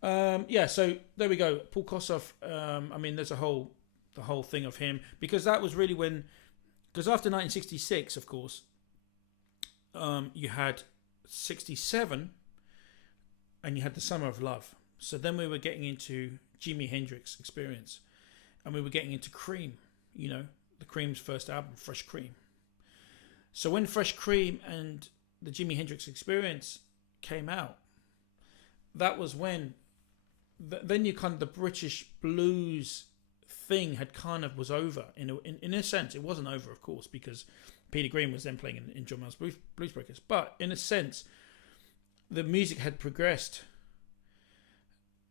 So there we go. Paul Kossoff, there's the whole thing of him, because that was really because after 1966, of course, you had 67 and you had the Summer of Love. So then we were getting into Jimi Hendrix Experience, and we were getting into Cream, the Cream's first album, Fresh Cream. So when Fresh Cream and the Jimi Hendrix Experience came out, that was when then you kind of, the British blues thing had kind of was over. In a sense, it wasn't over, of course, because Peter Green was then playing in John Mayall's Blues Breakers. But in a sense, the music had progressed,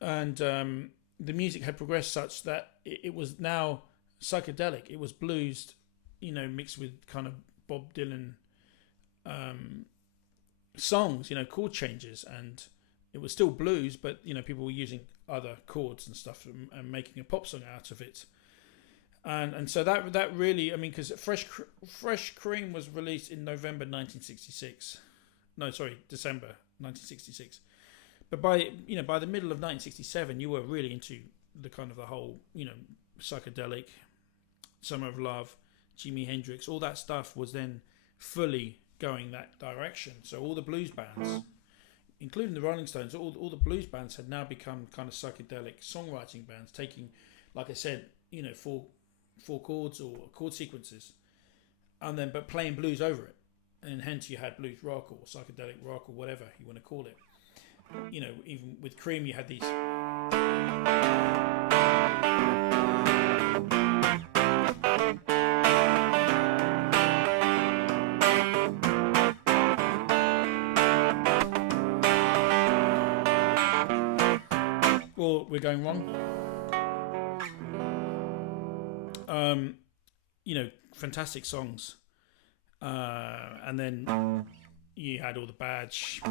and the music had progressed such that it was now psychedelic. It was blues, mixed with kind of Bob Dylan songs, chord changes, and it was still blues, but people were using other chords and stuff and making a pop song out of it. And so that really, because Fresh Cream was released in November 1966. No, sorry, December 1966. But by the middle of 1967, you were really into the kind of the whole, psychedelic, Summer of Love, Jimi Hendrix, all that stuff was then fully going that direction. So all the blues bands, including the Rolling Stones, all the blues bands had now become kind of psychedelic songwriting bands, taking, like I said, four chords or chord sequences, and then but playing blues over it, and hence you had blues rock or psychedelic rock or whatever you want to call it. Even with Cream, you had these. Or we're going wrong. Fantastic songs. And then you had all the badge.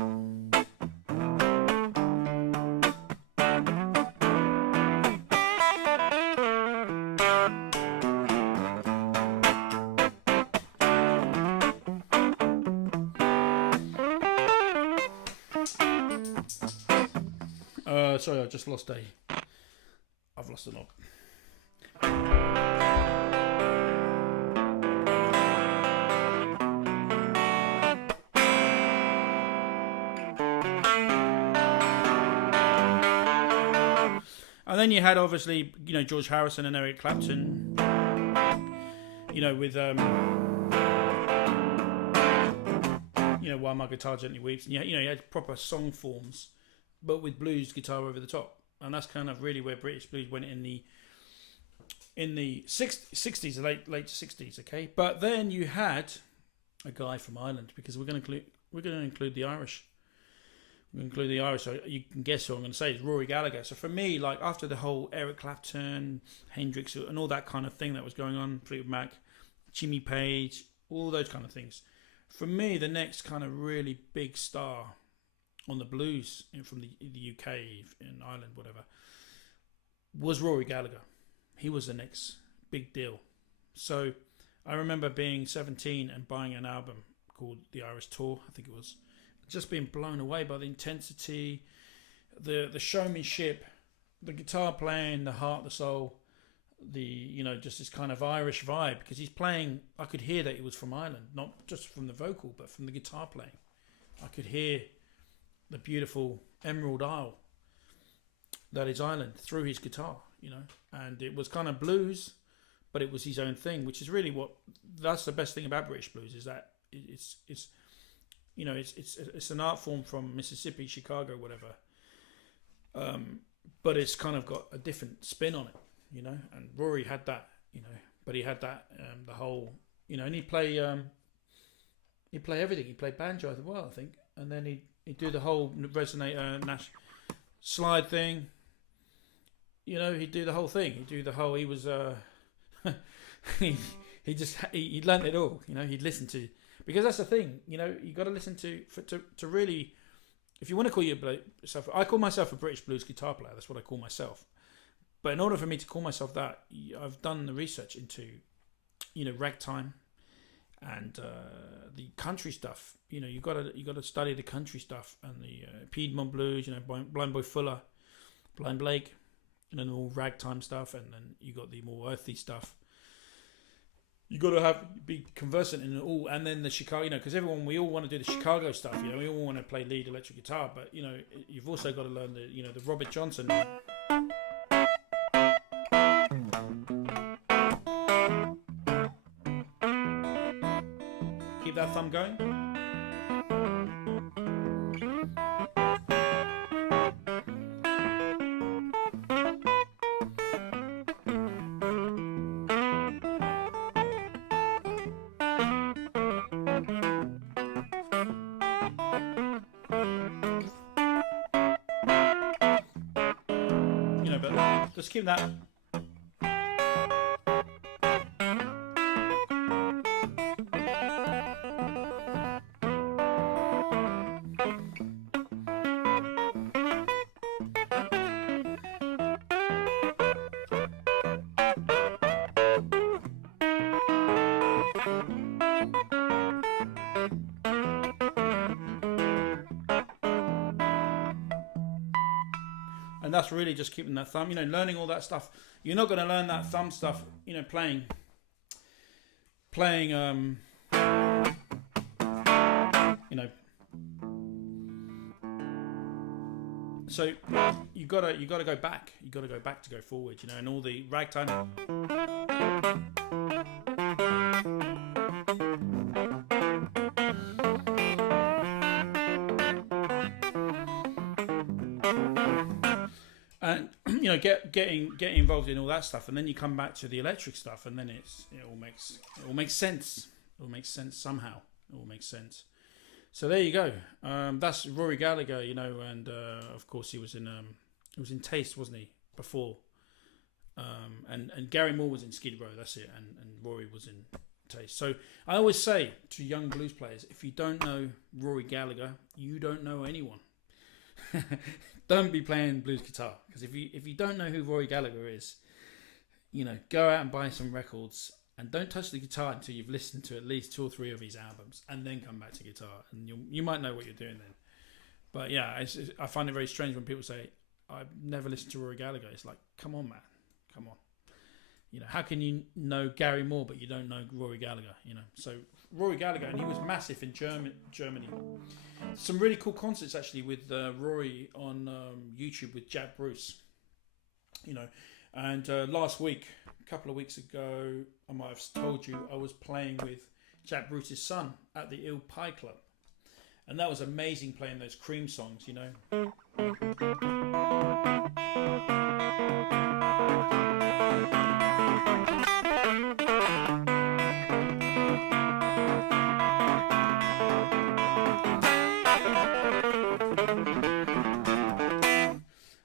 Sorry, I just lost I've lost a knob. And then you had obviously, George Harrison and Eric Clapton, with While My Guitar Gently Weeps, and you had proper song forms, but with blues guitar over the top. And that's kind of really where British blues went in the 60s, late 60s, okay? But then you had a guy from Ireland, because we're going to include the Irish. We're going to include the Irish, so you can guess who I'm going to say is Rory Gallagher. So for me, like after the whole Eric Clapton, Hendrix, and all that kind of thing that was going on, Fleetwood Mac, Jimmy Page, all those kind of things, for me, the next kind of really big star on the blues from the UK, in Ireland, whatever, was Rory Gallagher. He was the next big deal. So I remember being 17 and buying an album called The Irish Tour, I think it was, just being blown away by the intensity, the showmanship, the guitar playing, the heart, the soul, just this kind of Irish vibe, because he's playing, I could hear that he was from Ireland, not just from the vocal, but from the guitar playing. I could hear the beautiful Emerald Isle that is Ireland through his guitar, and it was kind of blues, but it was his own thing, which is really that's the best thing about British blues, is that it's an art form from Mississippi, Chicago, whatever, but it's kind of got a different spin on it, and Rory had that, but he had that the whole, and he'd play everything. He played banjo as well, I think, and then he'd do the whole resonator Nash slide thing. He'd do the whole thing. He was he learnt it all. He'd listen to, because that's the thing. You got to listen to really, if you want to call yourself, I call myself a British blues guitar player. That's what I call myself. But in order for me to call myself that, I've done the research into ragtime and the country stuff. You gotta study the country stuff and the Piedmont blues. Blind Boy Fuller, Blind Blake, and then all ragtime stuff, and then you got the more earthy stuff. You got to be conversant in it all, and then the Chicago, because we all want to do the Chicago stuff. We all want to play lead electric guitar, but you've also got to learn the Robert Johnson. Keep that thumb going. But just keep that. And that's really just keeping that thumb, learning all that stuff. You're not going to learn that thumb stuff, playing. So you gotta go back. You gotta go back to go forward, and all the ragtime. And getting involved in all that stuff, and then you come back to the electric stuff, and then it all makes sense. It all makes sense somehow. It all makes sense. So there you go. That's Rory Gallagher, and of course he was in Taste, wasn't he, before? And Gary Moore was in Skid Row. That's it. And Rory was in Taste. So I always say to young blues players, if you don't know Rory Gallagher, you don't know anyone. Don't be playing blues guitar, because if you don't know who Rory Gallagher is, go out and buy some records and don't touch the guitar until you've listened to at least 2 or 3 of his albums, and then come back to guitar, and you might know what you're doing then. But yeah, I find it very strange when people say I've never listened to Rory Gallagher. It's like, come on, man, come on. How can you know Gary Moore but you don't know Rory Gallagher? So Rory Gallagher, and he was massive in Germany. Some really cool concerts actually with Rory on YouTube with Jack Bruce. And last week, a couple of weeks ago, I might have told you I was playing with Jack Bruce's son at the Ill Pie Club, and that was amazing playing those Cream songs.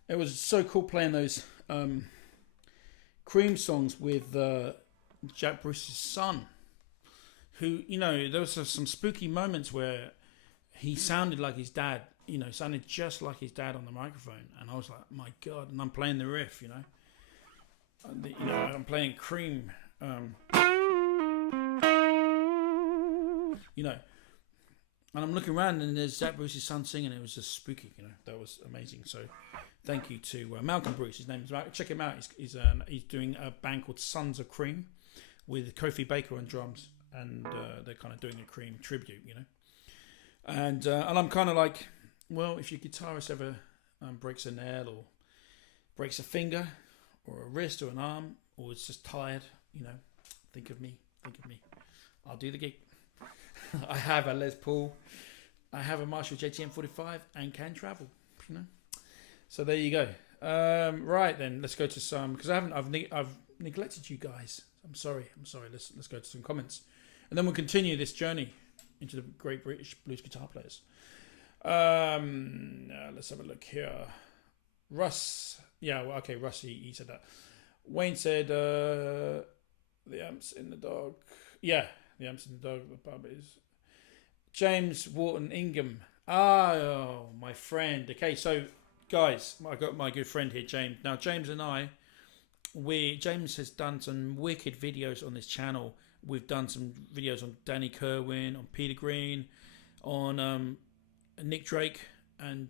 It was so cool playing those Cream songs with Jack Bruce's son, who, there was some spooky moments where he sounded like his dad, sounded just like his dad on the microphone, and I was like, my God, and I'm playing the riff, I'm playing Cream, and I'm looking around and there's Jack Bruce's son singing. It was just spooky, that was amazing. So thank you to Malcolm Bruce. His name is Malcolm. Check him out. He's doing a band called Sons of Cream with Kofi Baker on drums, and they're kind of doing a Cream tribute, And I'm kind of like, well, if your guitarist ever breaks a nail or breaks a finger or a wrist or an arm, or is just tired, think of me. I'll do the gig. I have a Les Paul, I have a Marshall JTM 45, and can travel, So there you go. Right then, let's go to some, because I've neglected you guys. I'm sorry. Let's go to some comments, and then we'll continue this journey into the great British blues guitar players. Let's have a look here. Russ, Russ, he said that. Wayne said the amps in the dog. Yeah, the amps in the dog. The pub is James Wharton Ingham. Oh, my friend. Okay, so guys, I got my good friend here, James. Now, James and I, James has done some wicked videos on this channel We've done some videos on Danny Kerwin, on Peter Green, on Nick Drake, and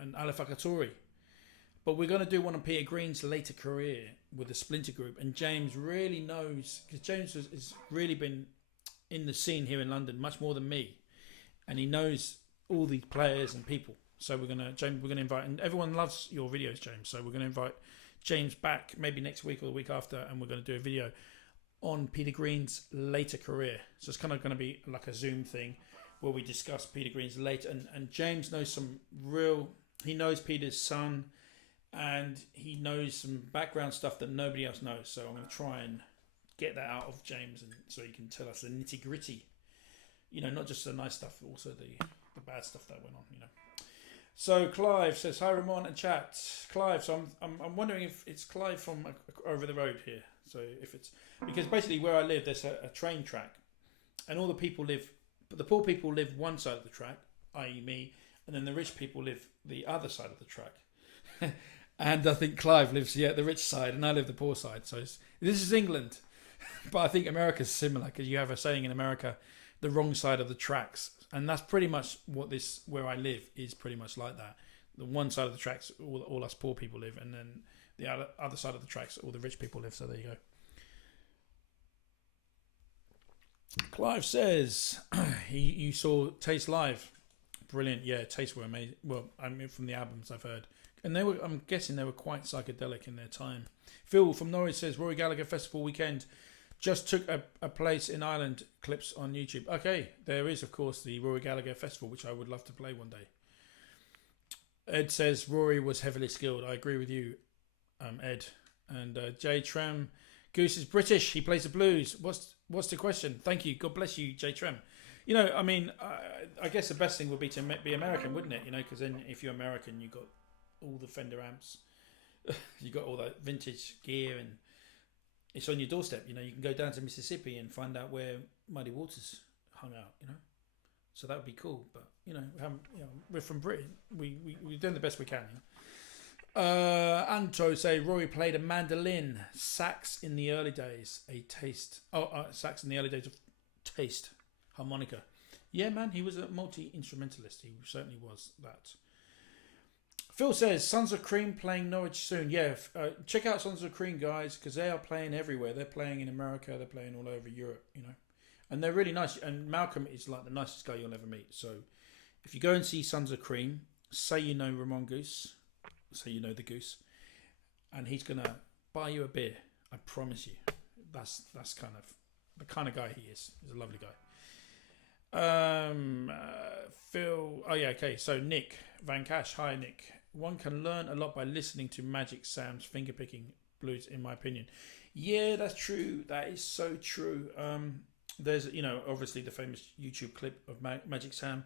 Alifakatori. But we're going to do one on Peter Green's later career with the Splinter Group. And James really knows, because James has really been in the scene here in London much more than me, and he knows all the players and people. So we're gonna invite, and everyone loves your videos, James. So we're gonna invite James back maybe next week or the week after, and we're gonna do a video on Peter Green's later career. So it's kind of gonna be like a Zoom thing where we discuss Peter Green's later, and James knows he knows Peter's son, and he knows some background stuff that nobody else knows. So I'm gonna try and get that out of James, and so he can tell us the nitty gritty. Not just the nice stuff, but also the bad stuff that went on. So Clive says, hi Ramon and chat. Clive, so I'm wondering if it's Clive from over the road here. So if it's, because basically where I live there's a train track, and all the poor people live one side of the track, i.e. me, and then the rich people live the other side of the track. And I think Clive lives the rich side, and I live the poor side. So this is England, but I think America's similar, because you have a saying in America, the wrong side of the tracks. And that's pretty much where I live is pretty much like that. The one side of the tracks, all us poor people live, and then the other side of the tracks, all the rich people live. So there you go. Clive says, you saw Taste live. Brilliant. Yeah, Taste were amazing. Well, I mean, from the albums I've heard. And I'm guessing they were quite psychedelic in their time. Phil from Norwich says, Rory Gallagher Festival weekend just took a place in Ireland. Clips on YouTube. Okay, there is, of course, the Rory Gallagher Festival, which I would love to play one day. Ed says Rory was heavily skilled. I agree with you, Ed. And Jay Trem, Goose is British. He plays the blues. What's the question? Thank you. God bless you, Jay Trem. I mean, I guess the best thing would be to be American, wouldn't it? Because then if you're American, you got all the Fender amps, you got all that vintage gear, and it's on your doorstep. You can go down to Mississippi and find out where Muddy Waters hung out. So that would be cool. But we're from Britain. We're doing the best we can. Anto say Rory played a mandolin, sax in the early days, sax in the early days of Taste, harmonica. Yeah, man, he was a multi-instrumentalist. He certainly was that. Phil says Sons of Cream playing Norwich soon. Yeah, check out Sons of Cream, guys, because they are playing everywhere. They're playing in America. They're playing all over Europe. And they're really nice. And Malcolm is like the nicest guy you'll ever meet. So if you go and see Sons of Cream, say you know Ramon Goose, say you know the Goose, and he's gonna buy you a beer. I promise you. That's kind of the kind of guy he is. He's a lovely guy. Phil. Oh yeah. Okay. So Nick Van Cash. Hi Nick. One can learn a lot by listening to Magic Sam's fingerpicking blues, in my opinion. Yeah, that's true. That is so true. There's, obviously the famous YouTube clip of Magic Sam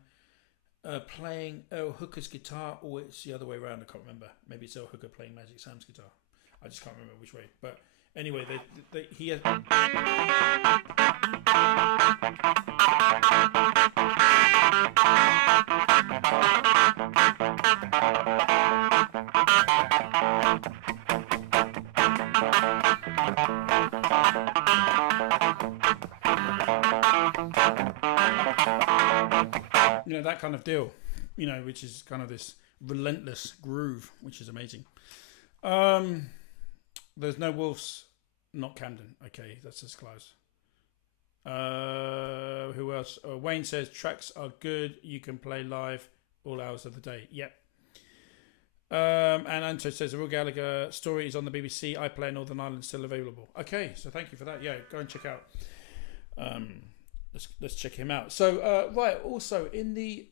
playing Earl Hooker's guitar, or it's the other way around. I can't remember. Maybe it's Earl Hooker playing Magic Sam's guitar. I just can't remember which way. But anyway, he has. That kind of deal, which is kind of this relentless groove, which is amazing. There's no Wolves, not Camden. Okay, that's as close. Who else? Wayne says tracks are good. You can play live all hours of the day. Yep. And Anto says the Rory Gallagher story is on the BBC. I Play Northern Ireland still available. Okay, so thank you for that. Yeah, go and check out. Let's check him out. So right, also in the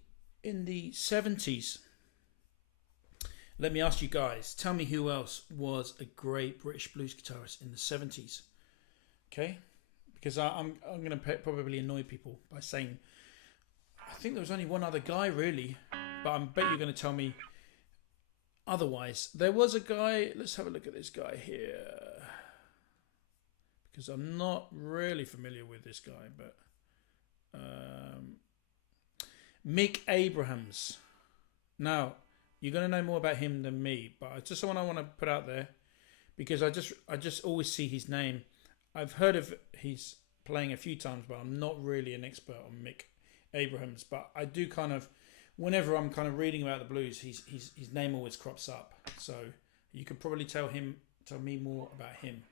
70s, let me ask you guys, tell me who else was a great British blues guitarist in the 70s. Okay, because I'm going to probably annoy people by saying I think there was only one other guy really, but I bet you're going to tell me otherwise. There was a guy. Let's have a look at this guy here, because I'm not really familiar with this guy, but Mick Abrahams. Now you're going to know more about him than me, but it's just someone I want to put out there because I just always see his name. I've heard of his playing a few times, but I'm not really an expert on Mick Abrahams. But I do kind of, whenever I'm kind of reading about the blues, his name always crops up. So you could probably tell me more about him.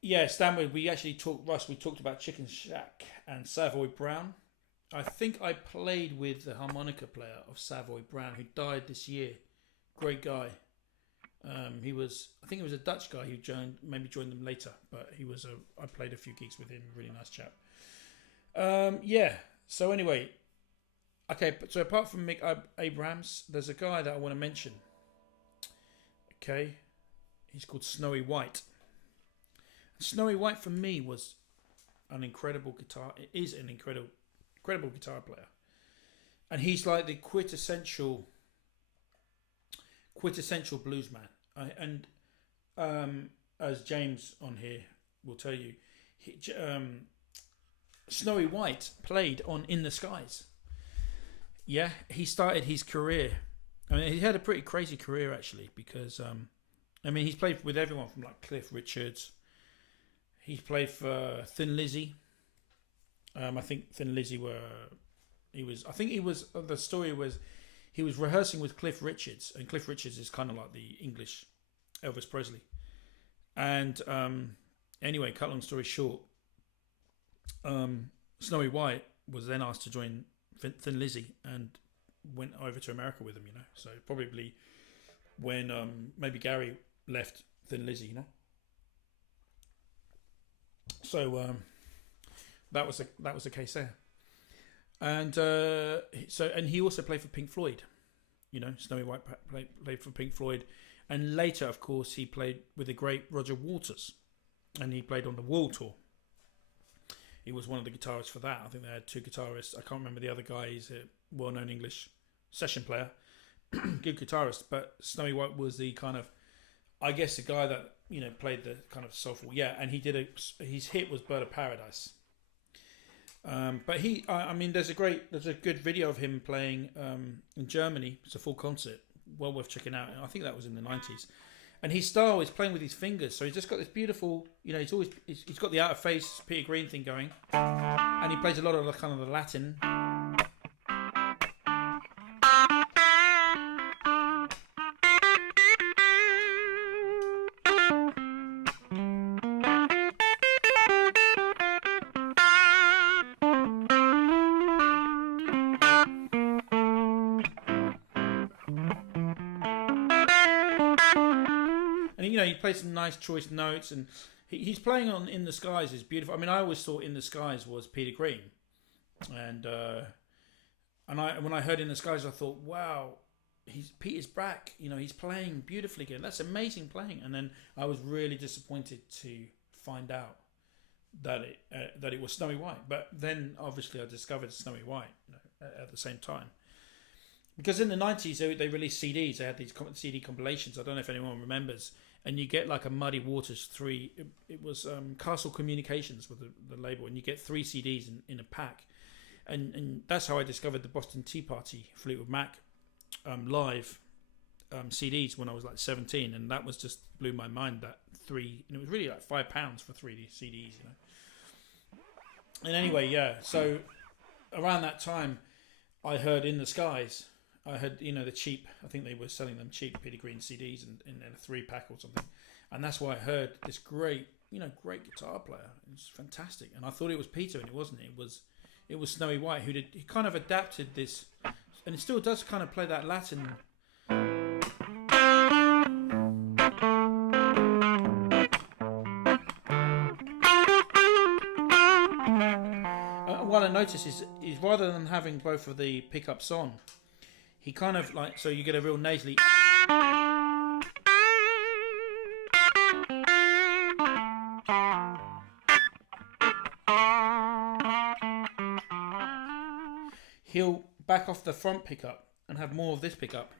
Yeah, Stanwood, we talked about Chicken Shack and Savoy Brown. I think I played with the harmonica player of Savoy Brown, who died this year. Great guy. I think he was a Dutch guy who joined them later, but I played a few gigs with him. Really nice chap. Yeah. So anyway, okay. So apart from Mick Abrahams, there's a guy that I want to mention. Okay, he's called Snowy White. Snowy White for me was an incredible guitar. It is an incredible guitar player, and he's like the quintessential blues man. As James on here will tell you, Snowy White played on In the Skies. Yeah, he started his career. I mean, he had a pretty crazy career actually, because he's played with everyone from like Cliff Richards. He played for Thin Lizzy. I think Thin Lizzy the story was he was rehearsing with Cliff Richards, and Cliff Richards is kind of like the English Elvis Presley. And anyway, cut long story short, Snowy White was then asked to join Thin Lizzy and went over to America with them, So probably when maybe Gary left Thin Lizzy, So that was the case there, and and he also played for Pink Floyd, Snowy White played for Pink Floyd, and later, of course, he played with the great Roger Waters, and he played on the Wall Tour. He was one of the guitarists for that. I think they had two guitarists. I can't remember the other guy. He's a well-known English session player, good guitarist. But Snowy White was the kind of, I guess, the guy that played the kind of soulful. Yeah, and he did his hit was Bird of Paradise. But there's a good video of him playing in Germany. It's a full concert, well worth checking out. I think that was in the 90s. And his style is playing with his fingers, so he's just got this beautiful, he's got the out of face Peter Green thing going, and he plays a lot of the Latin. He plays some nice choice notes, and he's playing on In the Skies is beautiful. I mean, I always thought In the Skies was Peter Green, and when I heard In the Skies, I thought, wow, Peter's back. He's playing beautifully again. That's amazing playing. And then I was really disappointed to find out that it was Snowy White. But then obviously I discovered Snowy White at the same time. Because in the 90s, they released CDs. They had these CD compilations. I don't know if anyone remembers. And you get like a Muddy Waters 3. It was Castle Communications with the label. And you get 3 CDs in a pack. And that's how I discovered the Boston Tea Party Fleetwood Mac live CDs when I was like 17. And that was just blew my mind, that 3. And it was really like £5 for 3 CDs, And anyway, yeah. So around that time, I heard In the Skies. I heard, the cheap, I think they were selling them cheap Peter Green CDs in a 3-pack or something. And that's why I heard this great guitar player. It was fantastic. And I thought it was Peter, and it wasn't. It was Snowy White he kind of adapted this, and it still does kind of play that Latin. What I noticed is rather than having both of the pickups on, he kind of like, so you get a real nasally. He'll back off the front pickup and have more of this pickup.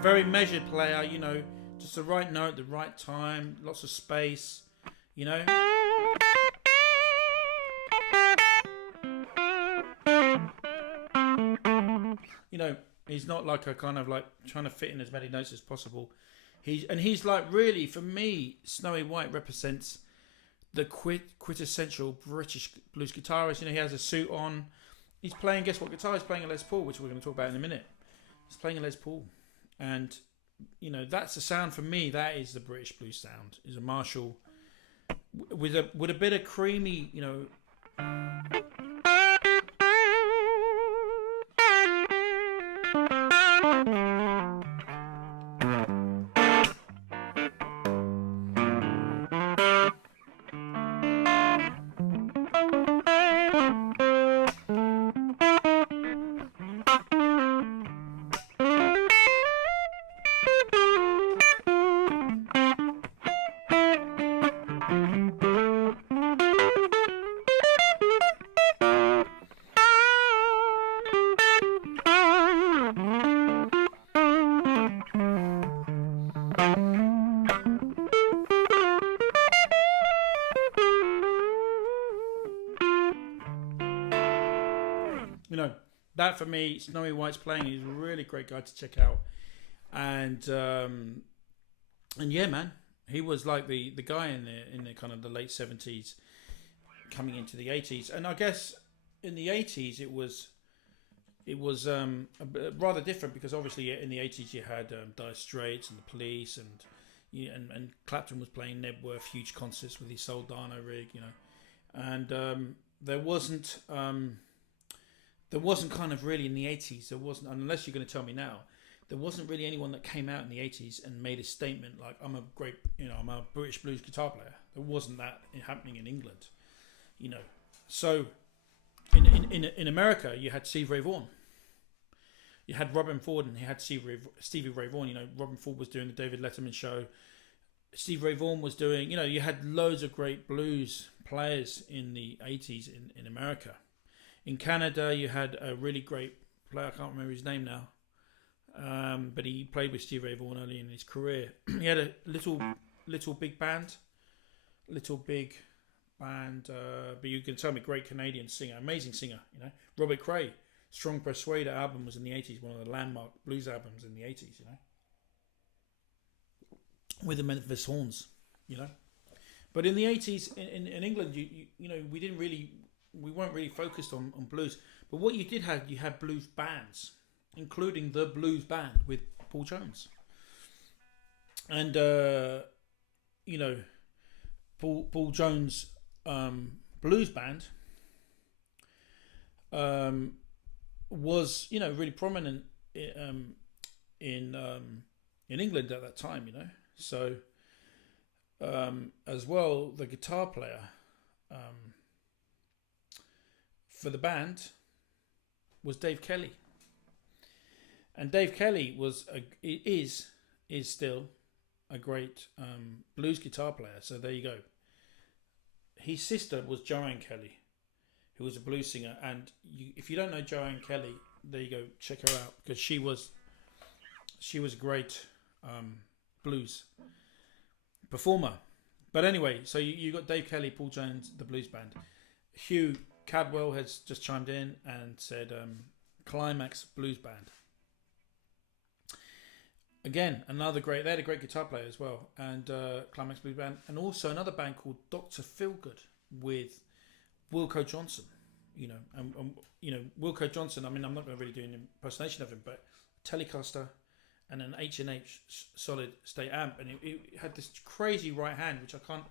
Very measured player, just the right note, the right time, lots of space, he's not like a kind of like trying to fit in as many notes as possible. He's like, really, for me, Snowy White represents the quintessential British blues guitarist. He has a suit on. He's playing, guess what guitar? He's playing a Les Paul, which we're going to talk about in a minute. He's playing a Les Paul. And, that's the sound for me. That is the British blues sound. Is a Marshall with a bit of creamy, that for me, Snowy White's playing. He's a really great guy to check out, and yeah, man, he was like the guy in the kind of the late 70s, coming into the 80s, and I guess in the 80s it was a bit rather different, because obviously in the 80s you had Dire Straits and the Police, and Clapton was playing Nebworth huge concerts with his Soldano rig, and there wasn't kind of really in the 80s, there wasn't, unless you're going to tell me now, there wasn't really anyone that came out in the 80s and made a statement like, I'm a British blues guitar player. There wasn't that happening in England, So in America, you had Stevie Ray Vaughan. You had Robin Ford, and you had Stevie Ray Vaughan. Robin Ford was doing the David Letterman show. Stevie Ray Vaughan was doing, you had loads of great blues players in the 80s in America. In Canada, you had a really great player. I can't remember his name now, but he played with Stevie Ray Vaughan early in his career. He had a little big band, but you can tell me, great Canadian singer, amazing singer. Robert Cray, Strong Persuader album was in the 80s, one of the landmark blues albums in the 80s. With the Memphis Horns, But in the 80s in England, we weren't really focused on blues. But what you did have, you had blues bands, including the Blues Band with Paul Jones. And, Paul Jones' blues band was, really prominent in England at that time, So, as well, the guitar player for the band was Dave Kelly, and Dave Kelly is still a great blues guitar player. So there you go. His sister was Joanne Kelly, who was a blues singer, and if you don't know Joanne Kelly, there you go, check her out, because she was a great blues performer. But anyway, so you got Dave Kelly, Paul Jones, the blues band. Hugh Cadwell has just chimed in and said Climax Blues Band. Again, another great, they had a great guitar player as well, and Climax Blues Band, and also another band called Dr. Feelgood with Wilco Johnson. Wilco Johnson, I'm not going to really do an impersonation of him, but Telecaster and an H&H solid state amp, and it had this crazy right hand, which I can't...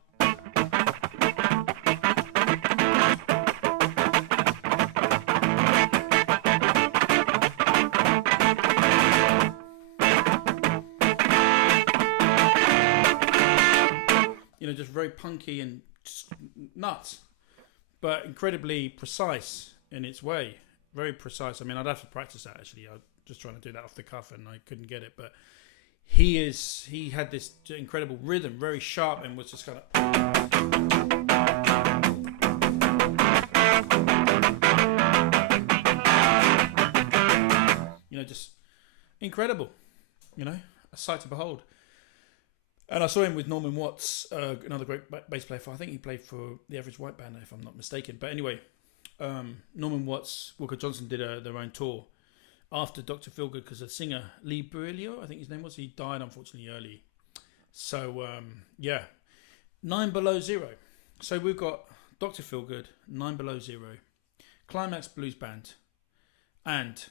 just very punky and nuts, but incredibly precise in its way. Very precise. I'd have to practice that, actually. I was just trying to do that off the cuff and I couldn't get it, but he had this incredible rhythm, very sharp, and was just kind of just incredible, a sight to behold. And I saw him with Norman Watts, another great bass player. I think he played for the Average White Band, if I'm not mistaken. But anyway, Norman Watts, Wilco Johnson did their own tour after Dr. Feelgood, because the singer Lee Brillo, I think his name was, he died unfortunately early. So yeah, 9 Below Zero. So we've got Dr. Feelgood, 9 Below Zero, Climax Blues Band, and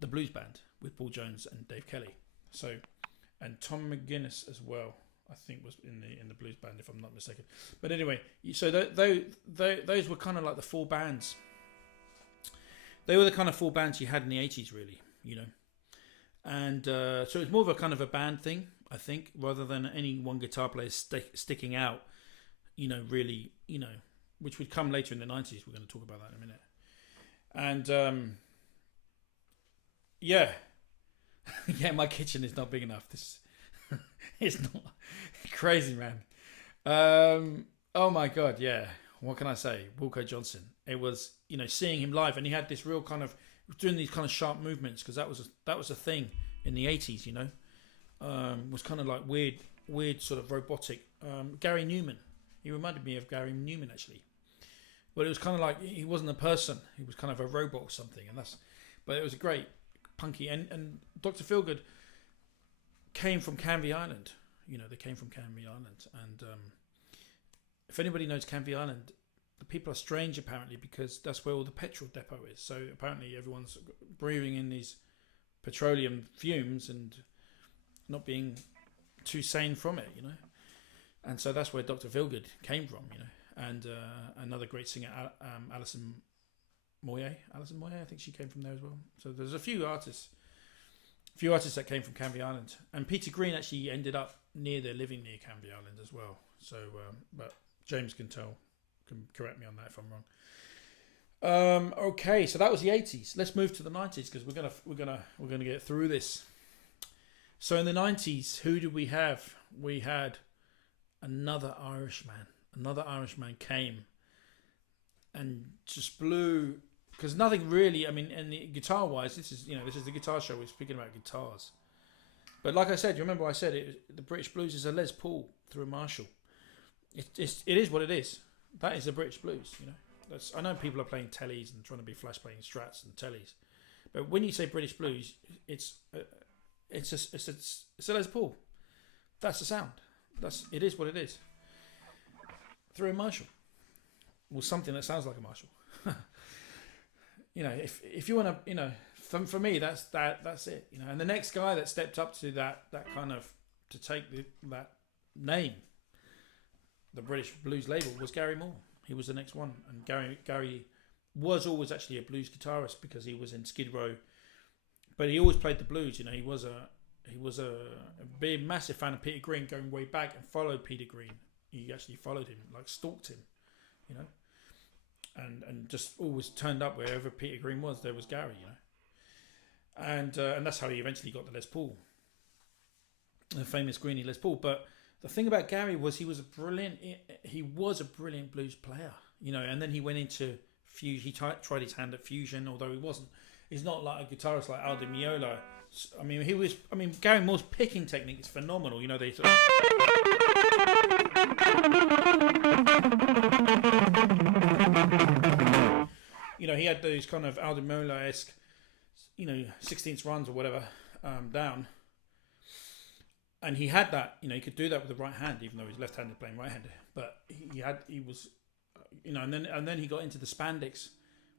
the Blues Band with Paul Jones and Dave Kelly. So, and Tom McGuinness as well, I think was in the Blues Band, if I'm not mistaken. But anyway, so those were kind of like the four bands. They were the kind of four bands you had in the 80s, really, you know. And so it was more of a kind of a band thing, I think, rather than any one guitar player sticking out, you know, really, you know, which would come later in the 90s. We're going to talk about that in a minute. And yeah. Yeah, my kitchen is not big enough. This it's not crazy, man. Oh my God, yeah. What can I say? Wilco Johnson. It was, you know, seeing him live, and he had this real kind of doing these kind of sharp movements, because that was a thing in the 80s, you know. Was kind of like weird sort of robotic. Gary Newman. He reminded me of Gary Newman, actually. But it was kind of like he wasn't a person. He was kind of a robot or something, but it was a great punky, and Dr. Feelgood came from Canvey Island. You know, they came from Canvey Island, and if anybody knows Canvey Island, the people are strange apparently, because that's where all the petrol depot is. So apparently everyone's breathing in these petroleum fumes and not being too sane from it, you know. And so that's where Dr. Feelgood came from, you know. And another great singer, Alison Moyet, I think she came from there as well. So there's a few artists that came from Canvey Island, and Peter Green actually ended up living near Canvey Island as well. So, but James can correct me on that if I'm wrong. Okay, so that was the 80s. Let's move to the 90s, because we're gonna get through this. So in the 90s, who did we have? We had another Irishman. Another Irishman came and just blew. Because nothing really, I mean, and the guitar-wise, this is the guitar show. We're speaking about guitars, but like I said, you remember I said the British blues is a Les Paul through a Marshall. It is what it is. That is the British blues, you know. I know people are playing tellies and trying to be flash playing Strats and tellies, but when you say British blues, it's a Les Paul. That's the sound. It is what it is. Through a Marshall, or something that sounds like a Marshall. You know, if you want to, you know, for me, that's it, you know. And the next guy that stepped up to that kind of, to take that name, the British blues label, was Gary Moore. He was the next one, and Gary was always actually a blues guitarist, because he was in Skid Row, but he always played the blues. You know, he was a big massive fan of Peter Green, going way back, and followed Peter Green. He actually followed him, like stalked him, you know. And just always turned up wherever Peter Green was, there was Gary, you know. And that's how he eventually got the Les Paul, the famous Greenie Les Paul. But the thing about Gary was he was a brilliant blues player, you know. And then he went into fusion. He tried his hand at fusion, although he's not like a guitarist like Al Di Meola. I mean, Gary Moore's picking technique is phenomenal, you know. They sort of, you know, he had those kind of Al Di Meola-esque, you know, 16th runs or whatever down, and he had that, you know, he could do that with the right hand, even though he's left-handed playing right-handed. But he was, you know, and then he got into the spandex,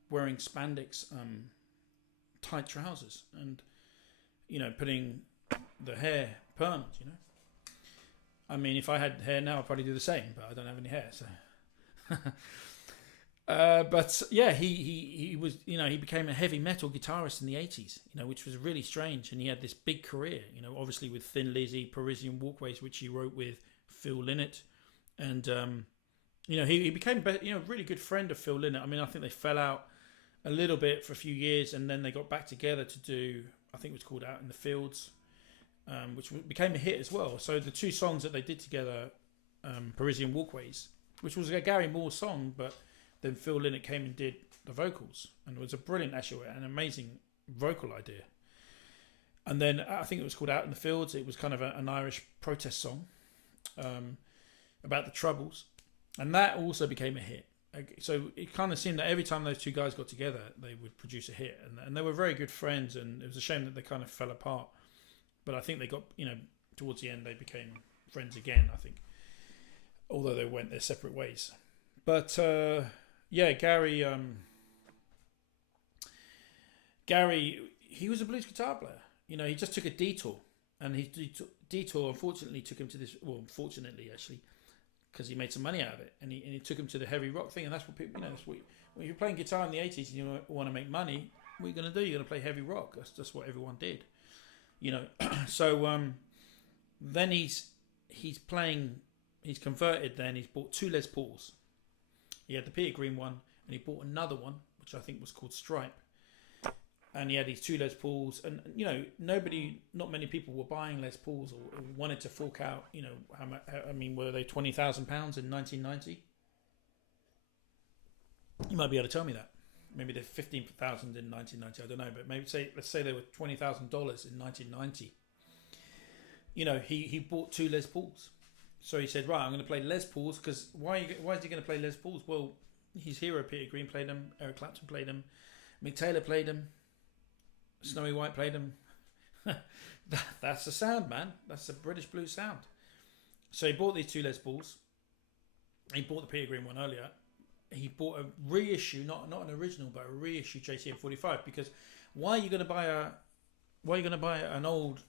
wearing spandex tight trousers, and, you know, putting the hair permed, you know. I mean, if I had hair now, I'd probably do the same, but I don't have any hair, so. But yeah, he was, you know, he became a heavy metal guitarist in the 80s, you know, which was really strange. And he had this big career, you know, obviously with Thin Lizzy, Parisian Walkways, which he wrote with Phil Lynott. And, you know, he became, you know, a really good friend of Phil Lynott. I mean, I think they fell out a little bit for a few years, and then they got back together to do, I think it was called Out in the Fields, which became a hit as well. So the two songs that they did together, Parisian Walkways, which was a Gary Moore song, but then Phil Lynott came and did the vocals, and it was a brilliant, actually, an amazing vocal idea. And then I think it was called Out in the Fields. It was kind of an Irish protest song about the Troubles, and that also became a hit. So it kind of seemed that every time those two guys got together, they would produce a hit, and they were very good friends. And it was a shame that they kind of fell apart. But I think they got, towards the end they became friends again. I think, although they went their separate ways. But Gary. Gary, he was a blues guitar player. He just took a detour, and detour unfortunately took him to this. Well, fortunately actually, because he made some money out of it, and he took him to the heavy rock thing, and that's what people, that's what, when you're playing guitar in the 80s and you want to make money, what are you going to do? You're going to play heavy rock. That's just what everyone did, So then he's converted. Then he's bought two Les Pauls. He had the Peter Green one, and he bought another one, which I think was called Stripe. And he had these two Les Pauls, and not many people were buying Les Pauls or wanted to fork out. How much? I mean, were they £20,000 in 1990? You might be able to tell me that. Maybe they're 15,000 in 1990. I don't know, but let's say they were $20,000 in 1990. He bought two Les Pauls, so he said, right, I'm going to play Les Pauls because why is he going to play Les Pauls? Well, his hero Peter Green played them, Eric Clapton played them, Mick Taylor played them. Snowy White played them. That's the sound, man. That's the British blues sound. So he bought these two Les Pauls. He bought the Peter Green one earlier. He bought a reissue, not an original, but a reissue JTM 45. Because why are you going to buy an old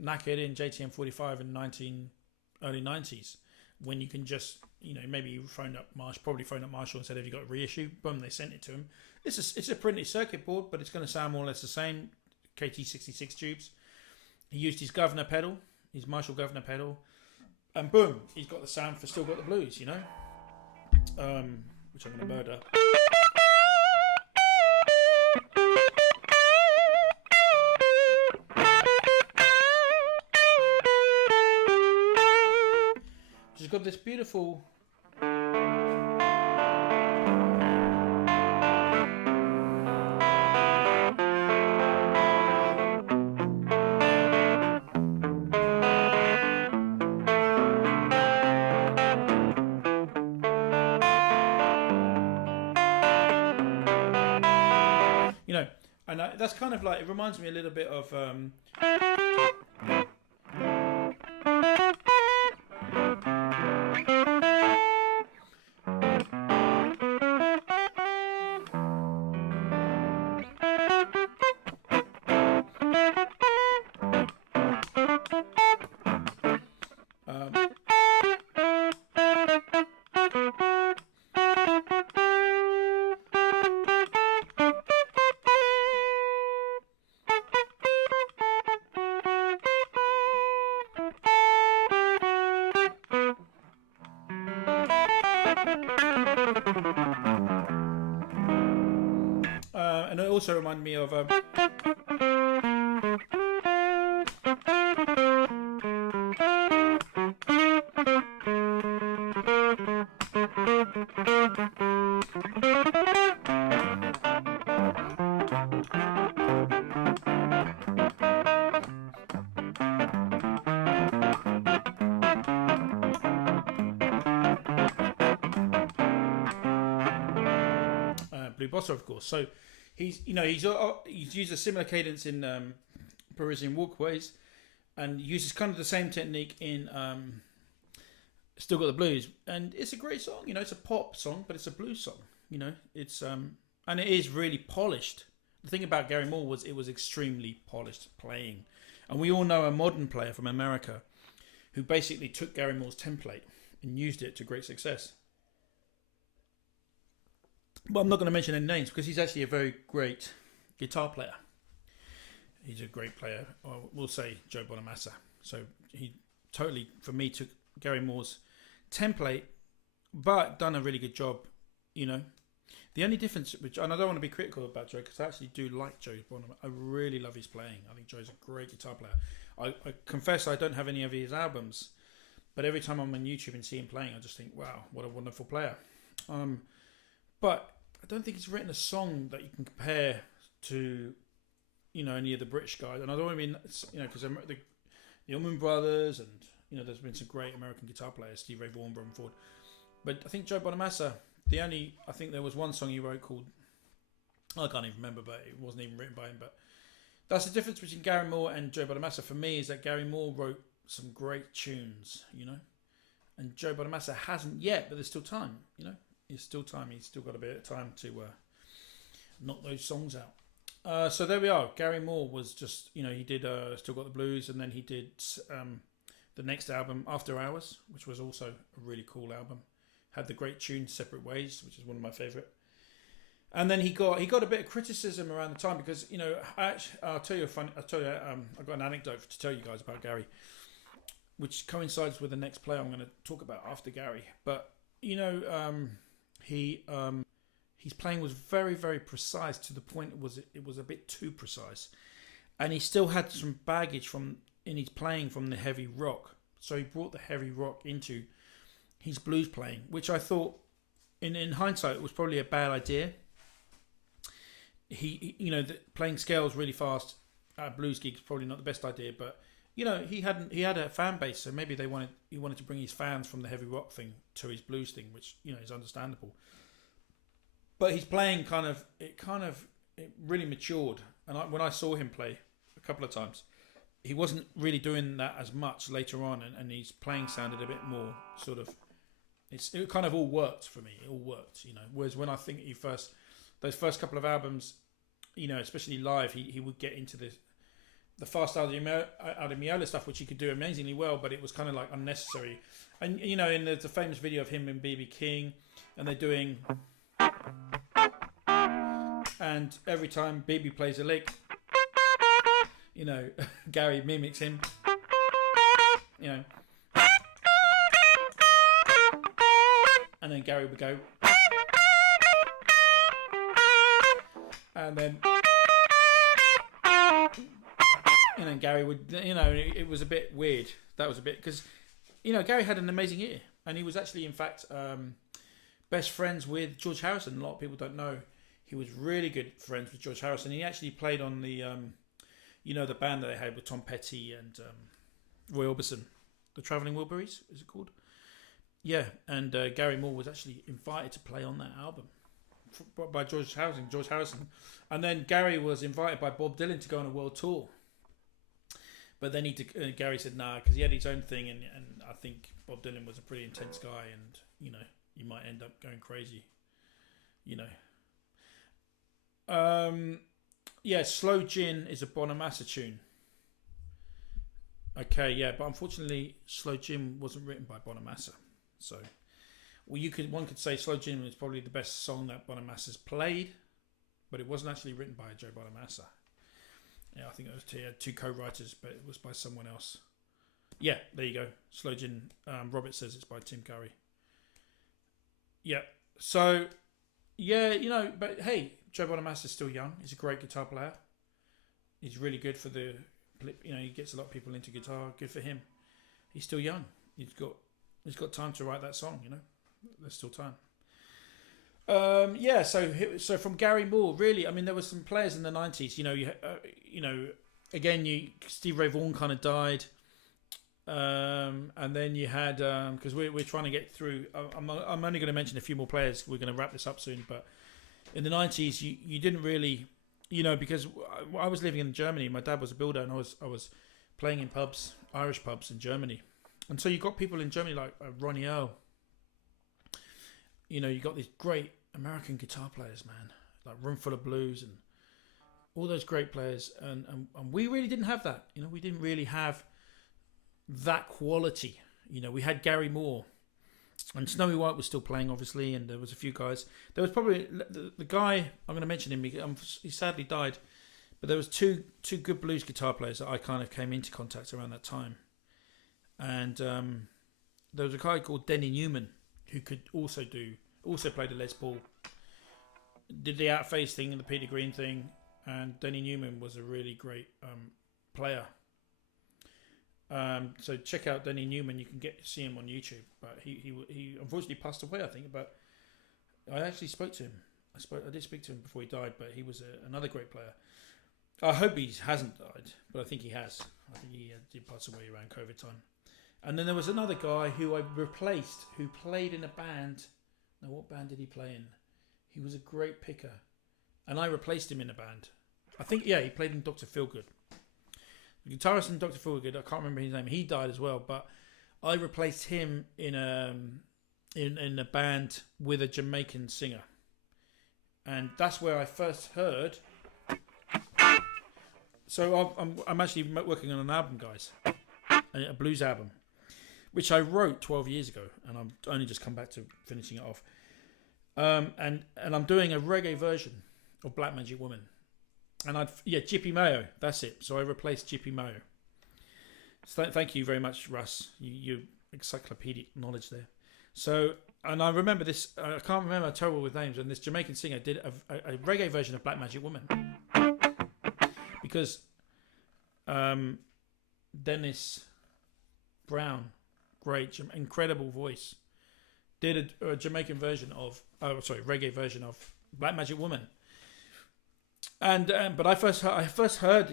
knackered in JTM 45 in early 90s when you can just maybe you probably phoned up Marshall and said, have you got a reissue? Boom, they sent it to him. It's a printed circuit board, but it's going to sound more or less the same. KT66 tubes. He used his Governor pedal, his Marshall Governor pedal, and boom, he's got the sound for Still Got the Blues, which I'm going to murder. She's got this beautiful. And that's kind of like, it reminds me a little bit of and it also reminded me of Blue Bossa, of course. So he's used a similar cadence in Parisian Walkways, and uses kind of the same technique in Still Got the Blues, and it's a great song. It's a pop song, but it's a blues song. It's and it is really polished. The thing about Gary Moore was it was extremely polished playing, and we all know a modern player from America who basically took Gary Moore's template and used it to great success. But I'm not going to mention any names because he's actually a very great guitar player. He's a great player. We'll say Joe Bonamassa. So he totally, for me, took Gary Moore's template, but done a really good job. The only difference, and I don't want to be critical about Joe because I actually do like Joe Bonamassa. I really love his playing. I think Joe's a great guitar player. I confess I don't have any of his albums, but every time I'm on YouTube and see him playing, I just think, wow, what a wonderful player. But I don't think he's written a song that you can compare to, any of the British guys. And I don't mean, because the Allman Brothers and, there's been some great American guitar players, Steve Ray Vaughan, Brum Ford. But I think Joe Bonamassa I think there was one song he wrote called, I can't even remember, but it wasn't even written by him. But that's the difference between Gary Moore and Joe Bonamassa for me, is that Gary Moore wrote some great tunes, and Joe Bonamassa hasn't yet, but there's still time, There's still time. He's still got a bit of time to knock those songs out. So there we are. Gary Moore was just, he did Still Got the Blues, and then he did the next album, After Hours, which was also a really cool album. Had the great tune Separate Ways, which is one of my favourite. And then he got a bit of criticism around the time because, I'll tell you I've got an anecdote to tell you guys about Gary, which coincides with the next player I'm going to talk about after Gary. But his playing was very, very precise, to the point it was a bit too precise, and he still had some baggage in his playing from the heavy rock. So he brought the heavy rock into his blues playing, which I thought, in hindsight, it was probably a bad idea. Playing scales really fast at a blues gig is probably not the best idea, but he had a fan base, so maybe he wanted to bring his fans from the heavy rock thing to his blues thing, which is understandable. But his playing it really matured, and when I saw him play a couple of times, he wasn't really doing that as much later on, and his playing sounded a bit more sort of. It kind of all worked for me. It all worked, Whereas when I think those first couple of albums, especially live, he would get into the fast Ademiola stuff, which he could do amazingly well, but it was kind of like unnecessary. And in the famous video of him and BB King, and they're doing, and every time BB plays a lick, Gary mimics him, and then Gary would go, and then Gary would, it was a bit weird. That was a bit, because, Gary had an amazing ear, and he was actually, in fact, best friends with George Harrison. A lot of people don't know he was really good friends with George Harrison. He actually played on the, the band that they had with Tom Petty and Roy Orbison, the Travelling Wilburys, is it called? Yeah, and Gary Moore was actually invited to play on that album by George Harrison, and then Gary was invited by Bob Dylan to go on a world tour. But then Gary said nah, because he had his own thing, and I think Bob Dylan was a pretty intense guy, and you might end up going crazy, Slow Gin is a Bonamassa tune. Okay, yeah, but unfortunately, Slow Gin wasn't written by Bonamassa, so one could say Slow Gin was probably the best song that Bonamassa's played, but it wasn't actually written by Joe Bonamassa. Yeah, I think it was two co-writers, but it was by someone else. Yeah, there you go. Slow Gin. Robert says it's by Tim Curry. Yeah. So, yeah, but hey, Joe Bonamassa's still young. He's a great guitar player. He's really good for the, he gets a lot of people into guitar. Good for him. He's still young. He's got time to write that song. There's still time. So from Gary Moore, really, there were some players in the 90s. Steve Ray Vaughan kind of died, and then you had because we're trying to get through. I'm only going to mention a few more players. We're going to wrap this up soon, but in the 90s, you didn't really, because I was living in Germany. My dad was a builder, and I was playing in pubs, Irish pubs in Germany, and so you got people in Germany like Ronnie Earl. You got these great American guitar players, man, like Roomful of Blues and all those great players, and we really didn't have that. We didn't really have that quality. We had Gary Moore, and Snowy White was still playing, obviously, and there was a few guys. There was probably the guy I'm going to mention him. He sadly died, but there was two good blues guitar players that I kind of came into contact around that time, and there was a guy called Denny Newman who could also played the Les Paul, did the Outface thing and the Peter Green thing, and Denny Newman was a really great player. So check out Denny Newman. You can see him on YouTube, but he unfortunately passed away, I think. But I actually spoke to him. I did speak to him before he died, but he was another great player. I hope he hasn't died, but I think he has. I think he did pass away around COVID time. And then there was another guy who I replaced, who played in a band. Now, what band did he play in? He was a great picker, and I replaced him in a band. I think, yeah, he played in Dr. Feelgood. The guitarist in Dr. Feelgood, I can't remember his name. He died as well, but I replaced him in a band with a Jamaican singer, and that's where I first heard. So I'm actually working on an album, guys, a blues album, which I wrote 12 years ago, and I've only just come back to finishing it off. And I'm doing a reggae version of Black Magic Woman. And Jippy Mayo, that's it. So I replaced Jippy Mayo. So thank you very much, Russ. You encyclopedic knowledge there. So, and I remember this, I can't remember, I'm terrible with names, and this Jamaican singer did a reggae version of Black Magic Woman. Because Dennis Brown, great, incredible voice, did a Jamaican version of, reggae version of Black Magic Woman. And but I first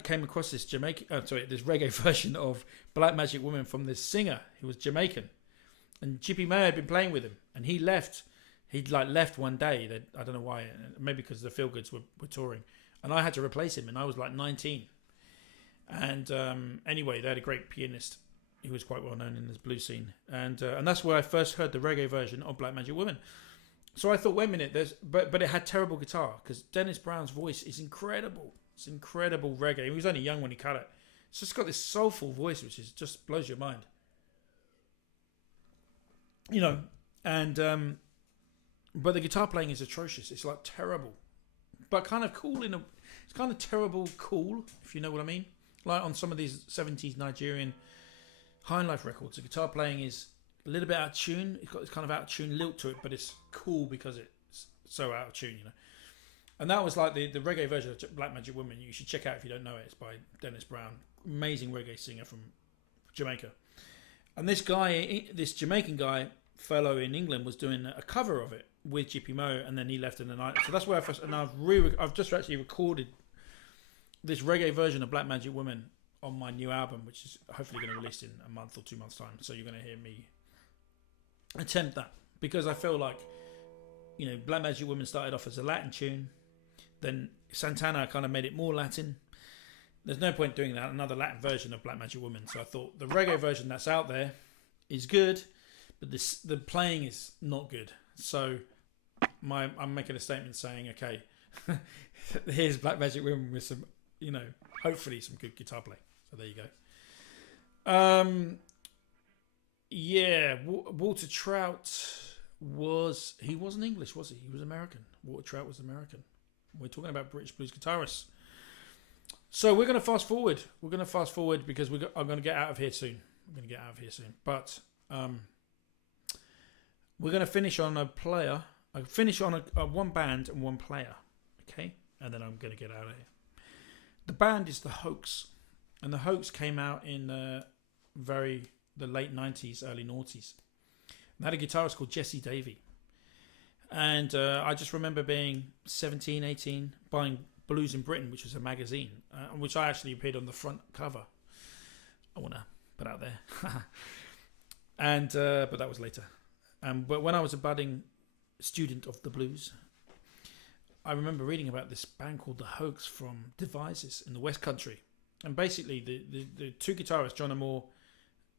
came across this this reggae version of Black Magic Woman from this singer who was Jamaican, and Jippy Mayo had been playing with him, and he left. He'd left one day. I don't know why. Maybe because the Feelgoods were touring, and I had to replace him, and I was 19. And anyway, they had a great pianist who was quite well known in this blues scene, and that's where I first heard the reggae version of Black Magic Woman. So I thought, wait a minute, but it had terrible guitar, because Dennis Brown's voice is incredible. It's incredible reggae. He was only young when he cut it. It's just got this soulful voice, which just blows your mind. And but the guitar playing is atrocious. It's terrible, but kind of cool it's kind of terrible cool, if you know what I mean. Like on some of these 70s Nigerian high life records, the guitar playing is a little bit out of tune. It's got this kind of out of tune lilt to it, but it's cool because it's so out of tune, And that was like the reggae version of Black Magic Woman. You should check out if you don't know it. It's by Dennis Brown, amazing reggae singer from Jamaica. And this Jamaican fellow in England, was doing a cover of it with Jippy Mayo, and then he left in the night. So that's where I've just actually recorded this reggae version of Black Magic Woman on my new album, which is hopefully going to release in a month or 2 months' time. So you're going to hear me attempt that, because I feel like, Black Magic Woman started off as a Latin tune, then Santana kind of made it more Latin. There's no point doing that, another Latin version of Black Magic Woman. So I thought the reggae version that's out there is good, but the playing is not good. So I'm making a statement saying, okay, here's Black Magic Woman with some, hopefully some good guitar play. So there you go. Walter Trout wasn't English, was he? He was American. Walter Trout was American. We're talking about British blues guitarists. So we're going to fast forward. Because I'm going to get out of here soon. But we're going to finish on a player. I finish on a one band and one player. Okay? And then I'm going to get out of here. The band is the Hoax. And the Hoax came out in the late 90s, early noughties. They had a guitarist called Jesse Davey. And I just remember being 17, 18, buying Blues in Britain, which was a magazine, which I actually appeared on the front cover. I want to put out there. And but that was later. But when I was a budding student of the blues, I remember reading about this band called the Hoax from Devizes in the West Country. And basically the two guitarists, John Moore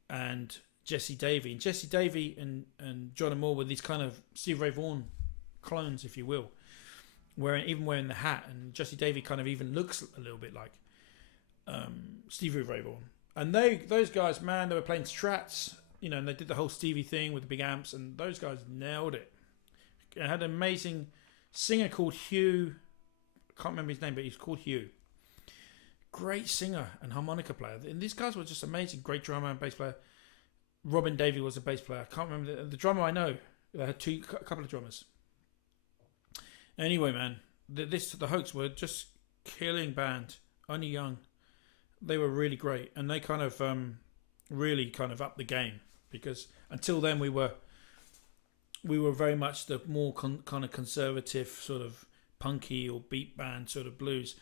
and Jesse Davey. And Jesse Davey and John Moore were these kind of Stevie Ray Vaughan clones, if you will, wearing the hat. And Jesse Davey kind of even looks a little bit like Stevie Ray Vaughan. And those guys, man, they were playing Strats, and they did the whole Stevie thing with the big amps, and those guys nailed it. It had an amazing singer called Hugh. I can't remember his name, but he's called Hugh. Great singer and harmonica player. And these guys were just amazing. Great drummer and bass player. Robin Davey was a bass player. I can't remember the drummer. I know they had a couple of drummers. Anyway, man, the Hoax were just killing band. Only young. They were really great, and they kind of really kind of upped the game, because until then we were very much the more kind of conservative sort of punky or beat band sort of blues.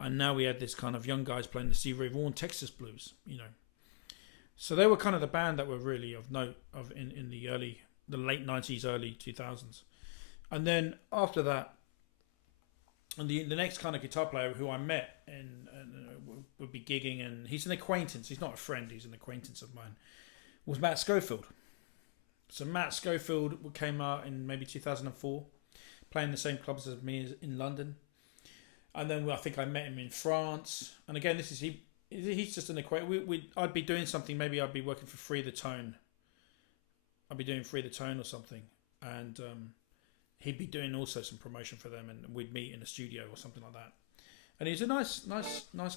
And now we had this kind of young guys playing the Stevie Ray Vaughan Texas blues, So they were kind of the band that were really of note in the late 90s, early 2000s. And then after that, and the next kind of guitar player who I met and would be gigging, and he's an acquaintance. He's not a friend. He's an acquaintance of mine. Was Matt Schofield. So Matt Schofield came out in maybe 2004, playing the same clubs as me in London. And then I think I met him in France. And again, this is he's just an acquaintance. I'd be doing something. Maybe I'd be working for Free the Tone. I'd be doing Free the Tone or something, and he'd be doing also some promotion for them, and we'd meet in a studio or something like that. And he's a nice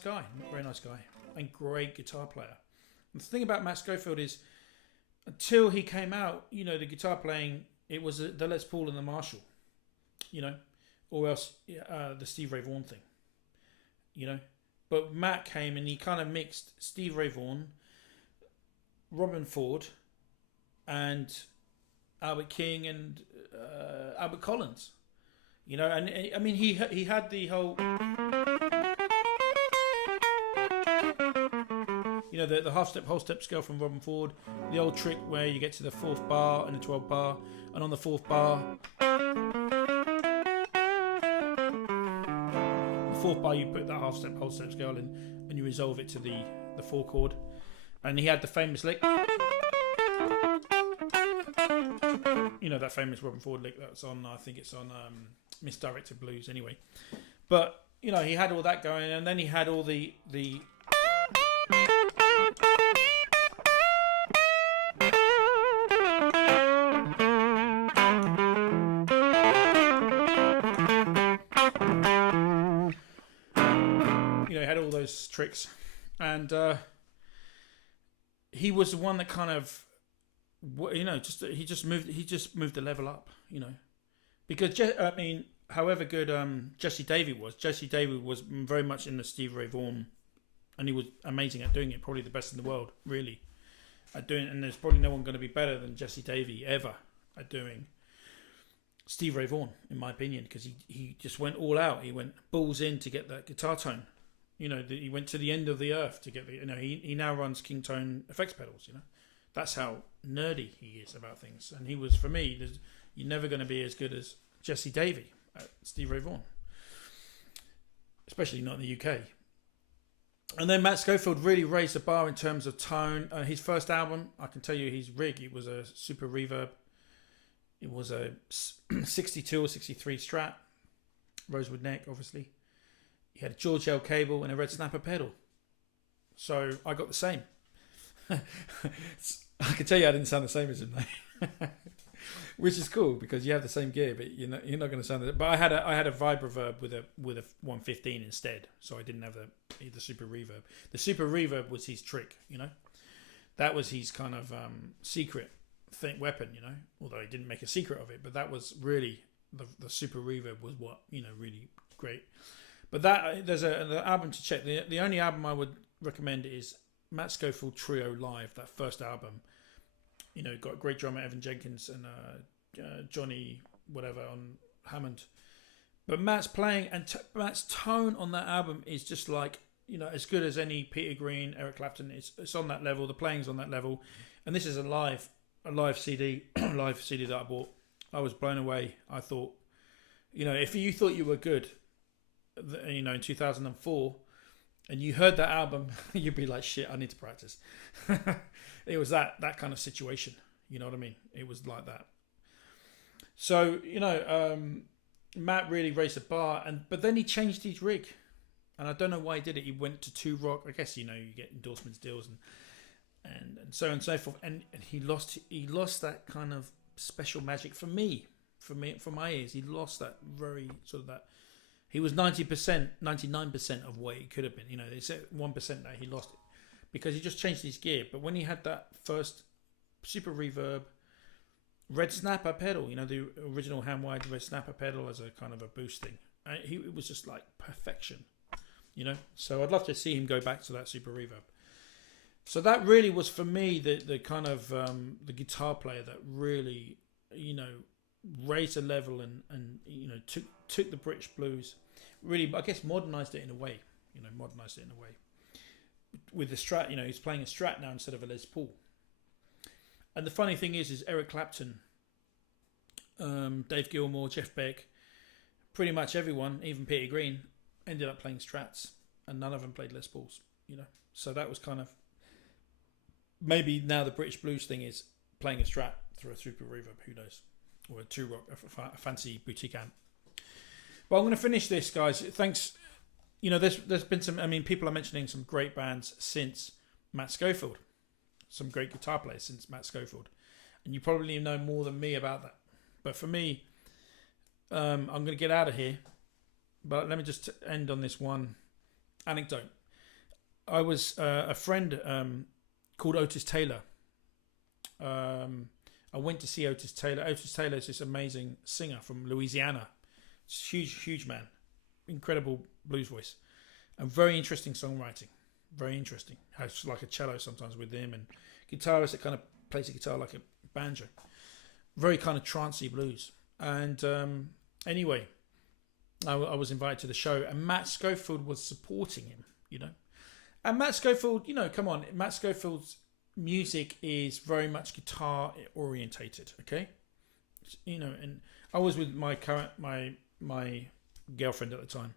guy, very nice guy, and great guitar player. And the thing about Matt Schofield is, until he came out, you know, the guitar playing, it was the Les Paul and the Marshall, you know, or else the Steve Ray Vaughan thing, you know. But Matt came and he kind of mixed Steve Ray Vaughan, Robin Ford, and Albert King and Albert Collins, you know. And I mean, he had the whole, you know, the half step, whole step scale from Robin Ford, the old trick where you get to the 4th bar and the 12th bar, and on the 4th bar, you put that half step, whole step scale in, and you resolve it to the 4 chord. And he had the famous lick, you know, that famous Robin Ford lick that's on, I think it's on Misdirected Blues anyway. But, you know, he had all that going, and then he had all the tricks, and he was the one that kind of, you know, he just moved the level up, you know, because I mean, however good Jesse Davey was very much in the Steve Ray Vaughan, and he was amazing at doing it, probably the best in the world, really, at doing it. And there's probably no one going to be better than Jesse Davey ever at doing Steve Ray Vaughan, in my opinion, because he just went all out. He went balls in to get that guitar tone. You know, he went to the end of the earth to get the, you know, he now runs King Tone effects pedals, you know. That's how nerdy he is about things. And he was, for me, you're never going to be as good as Jesse Davey at Steve Ray Vaughan. Especially not in the UK. And then Matt Schofield really raised the bar in terms of tone. His first album, I can tell you, his rig, it was a Super Reverb. It was a 62 or 63 Strat. Rosewood neck, obviously. He had a George L cable and a red snapper pedal. So I got the same. I can tell you I didn't sound the same as him, though. Which is cool because you have the same gear, but you're not going to sound it. But I had a Vibreverb with a 115 instead, so I didn't have the Super Reverb. The Super Reverb was his trick, you know. That was his kind of secret weapon, you know. Although he didn't make a secret of it, but that was really the Super Reverb was what, you know, really great. But there's the album to check. The only album I would recommend is Matt Schofield Trio Live, that first album. You know, got a great drummer, Evan Jenkins, and Johnny whatever on Hammond. But Matt's playing and Matt's tone on that album is just like, you know, as good as any Peter Green, Eric Clapton. It's on that level. The playing's on that level. And this is a live CD, live CD that I bought. I was blown away. I thought, you know, if you thought you were good, you know, in 2004, and you heard that album, you'd be like, shit, I need to practice. It was that kind of situation. You know what I mean? It was like that. So, you know, Matt really raised the bar, but then he changed his rig. And I don't know why he did it. He went to 2 Rock. I guess, you know, you get endorsements deals and so on and so forth. And he lost that kind of special magic for my ears. He lost that very sort of that. He was 90%, 99% of what he could have been. You know, they said 1% that he lost it because he just changed his gear. But when he had that first Super Reverb red snapper pedal, you know, the original hand-wired red snapper pedal as a kind of a boost thing, it was just like perfection, you know. So I'd love to see him go back to that Super Reverb. So that really was for me the kind of the guitar player that really, you know, raised the level and you know took the British blues, really, I guess, modernized it in a way. You know, modernized it in a way with the Strat. You know, he's playing a Strat now instead of a Les Paul. And the funny thing is Eric Clapton Dave Gilmour, Jeff Beck, pretty much everyone, even Peter Green, ended up playing Strats, and none of them played Les Pauls. So that was kind of maybe now the British blues thing is playing a Strat through a super reverb. Who knows? Or a two rock, a fancy boutique amp. But I'm going to finish this, guys. Thanks. There's been some. I mean, people are mentioning some great bands since Matt Schofield. Some great guitar players since Matt Schofield, and you probably know more than me about that. But for me, I'm going to get out of here. But let me just end on this one anecdote. I was a friend called Otis Taylor. I went to see Otis Taylor. Otis Taylor is this amazing singer from Louisiana. Huge man. Incredible blues voice. And very interesting songwriting. Very interesting. Has like a cello sometimes with him, and guitarist that kind of plays the guitar like a banjo. Very kind of trancey blues. And anyway, I was invited to the show, and Matt Schofield was supporting him, And Matt Schofield, come on, Matt Schofield's music is very much guitar orientated, okay? And I was with my girlfriend at the time,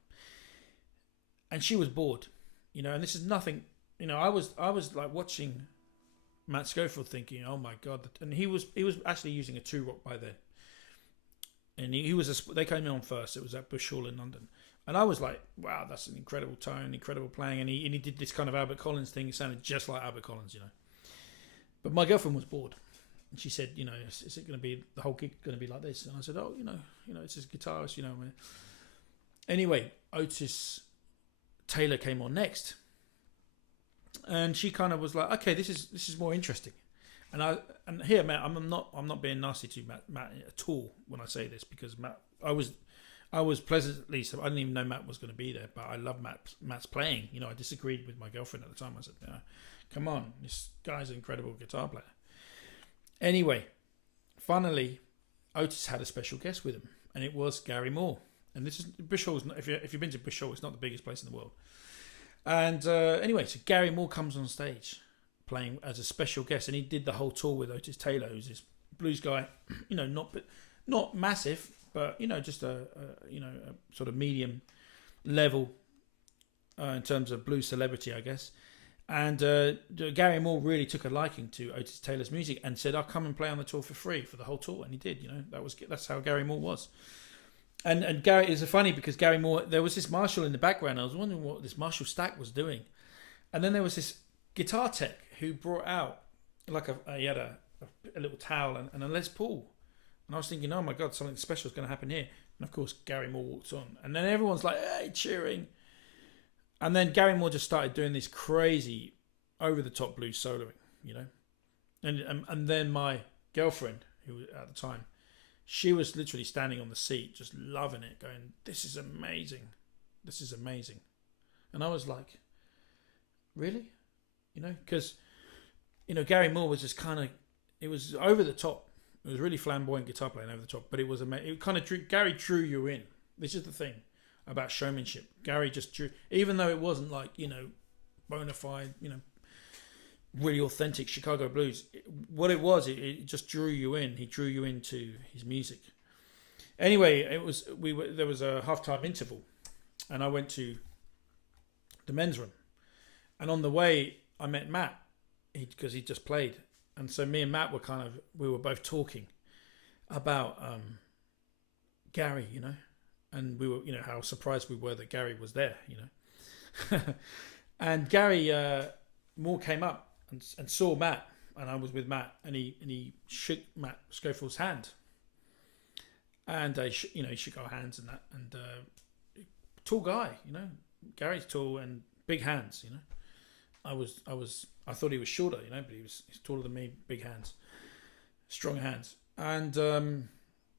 and she was bored, and this is nothing, I was like watching Matt Schofield thinking, oh my God, and he was actually using a 2-rock by then. And they came in on first. It was at Bush Hall in London. And I was like, wow, that's an incredible tone, incredible playing. And he did this kind of Albert Collins thing. It sounded just like Albert Collins, But my girlfriend was bored. And she said, is it going to be, the whole gig going to be like this? And I said, oh, it's his guitarist, Anyway, Otis Taylor came on next. And she kind of was like, okay, this is more interesting. And here, Matt, I'm not being nasty to Matt at all when I say this, because Matt, I was pleasantly, so I didn't even know Matt was going to be there, but I love Matt's playing. I disagreed with my girlfriend at the time. I said, come on, this guy's an incredible guitar player. Anyway, finally, Otis had a special guest with him, and it was Gary Moore. And this is Bush Hall. If you've been to Bush Hall, it's not the biggest place in the world. And anyway, so Gary Moore comes on stage playing as a special guest, and he did the whole tour with Otis Taylor, who's this blues guy, not massive, but just a sort of medium level in terms of blues celebrity, I guess. And Gary Moore really took a liking to Otis Taylor's music and said, "I'll come and play on the tour for free for the whole tour," and he did. That's how Gary Moore was. And Gary is funny because Gary Moore, there was this Marshall in the background. I was wondering what this Marshall Stack was doing, and then there was this guitar tech who brought out he had a little towel and a Les Paul, and I was thinking, oh my God, something special is going to happen here. And of course, Gary Moore walks on, and then everyone's like, hey, cheering. And then Gary Moore just started doing this crazy, over-the-top blues soloing, And then my girlfriend, who at the time, she was literally standing on the seat, just loving it, going, this is amazing. This is amazing. And I was like, really? Because, Gary Moore was just kind of, it was over the top. It was really flamboyant guitar playing over the top, but it was amazing. It kind of Gary drew you in. This is the thing about showmanship. Gary just drew, even though it wasn't like, bona fide, really authentic Chicago blues. What it was, it just drew you in. He drew you into his music. Anyway, there was a halftime interval, and I went to the men's room, and on the way I met Matt because he just played, and so me and Matt we were both talking about Gary, and we were, how surprised we were that Gary was there, and Gary Moore came up and saw Matt, and I was with Matt, and he shook Matt Schofield's hand, and he shook our hands and that, and tall guy, Gary's tall and big hands, I thought he was shorter, but he's taller than me, big hands, strong hands, and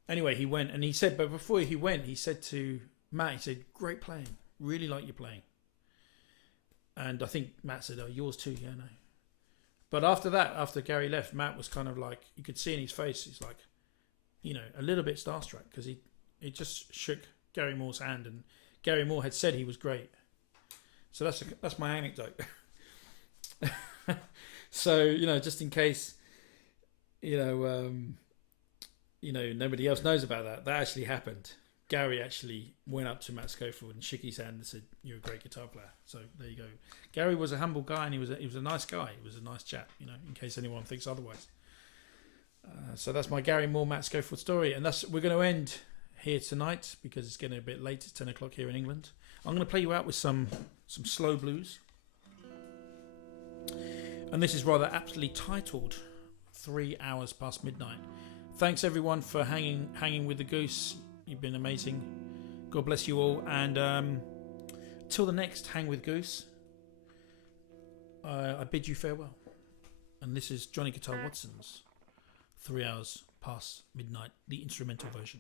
anyway, he went, and he said, but before he went, he said to Matt, he said, great playing, really like your playing, and I think Matt said, oh, yours too, yeah, no. But after that, after Gary left, Matt was kind of like, you could see in his face, he's like, a little bit starstruck because he just shook Gary Moore's hand, and Gary Moore had said he was great. So that's my anecdote. So, just in case, nobody else knows about that. That actually happened. Gary actually went up to Matt Schofield and shook his hand and said, "You're a great guitar player." So there you go. Gary was a humble guy, and he was a nice guy. He was a nice chap, in case anyone thinks otherwise. So that's my Gary Moore, Matt Schofield story, and we're going to end here tonight because it's getting a bit late. It's 10 o'clock here in England. I'm going to play you out with some slow blues, and this is rather aptly titled 3 hours past midnight. Thanks everyone for hanging with the Goose. You've been amazing. God bless you all. And till the next Hang with Goose, I bid you farewell. And this is Johnny Guitar Watson's 3 hours past midnight, the instrumental version.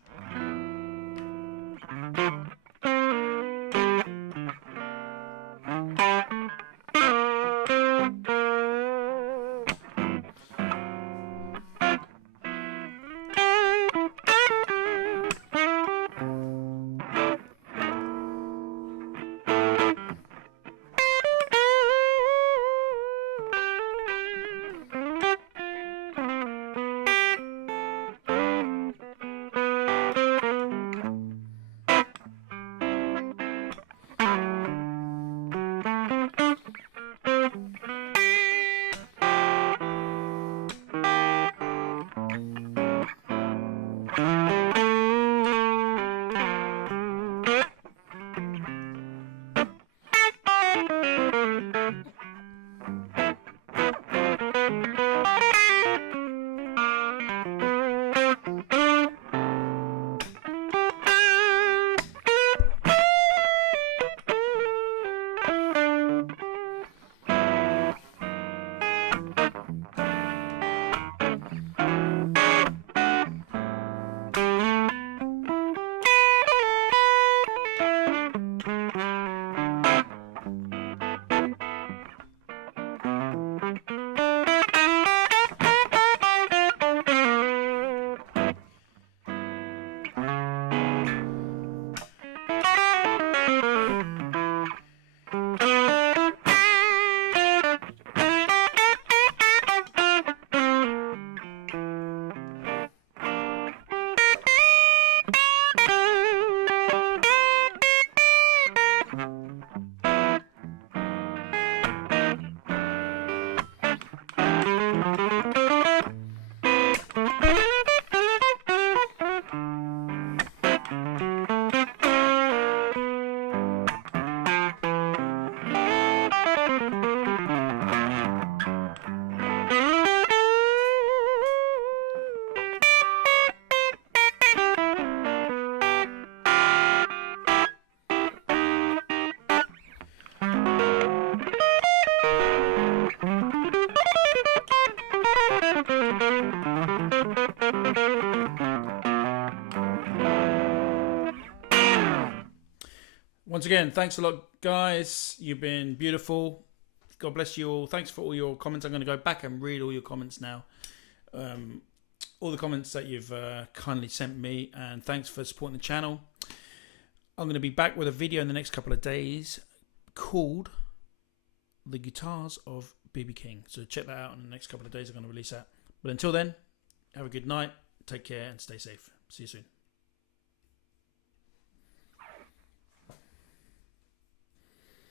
Once again, thanks a lot, guys. You've been beautiful. God bless you all. Thanks for all your comments. I'm going to go back and read all your comments now. All the comments that you've kindly sent me, and thanks for supporting the channel. I'm going to be back with a video in the next couple of days called The Guitars of B.B. King. So check that out in the next couple of days. I'm going to release that. But until then, have a good night. Take care and stay safe. See you soon.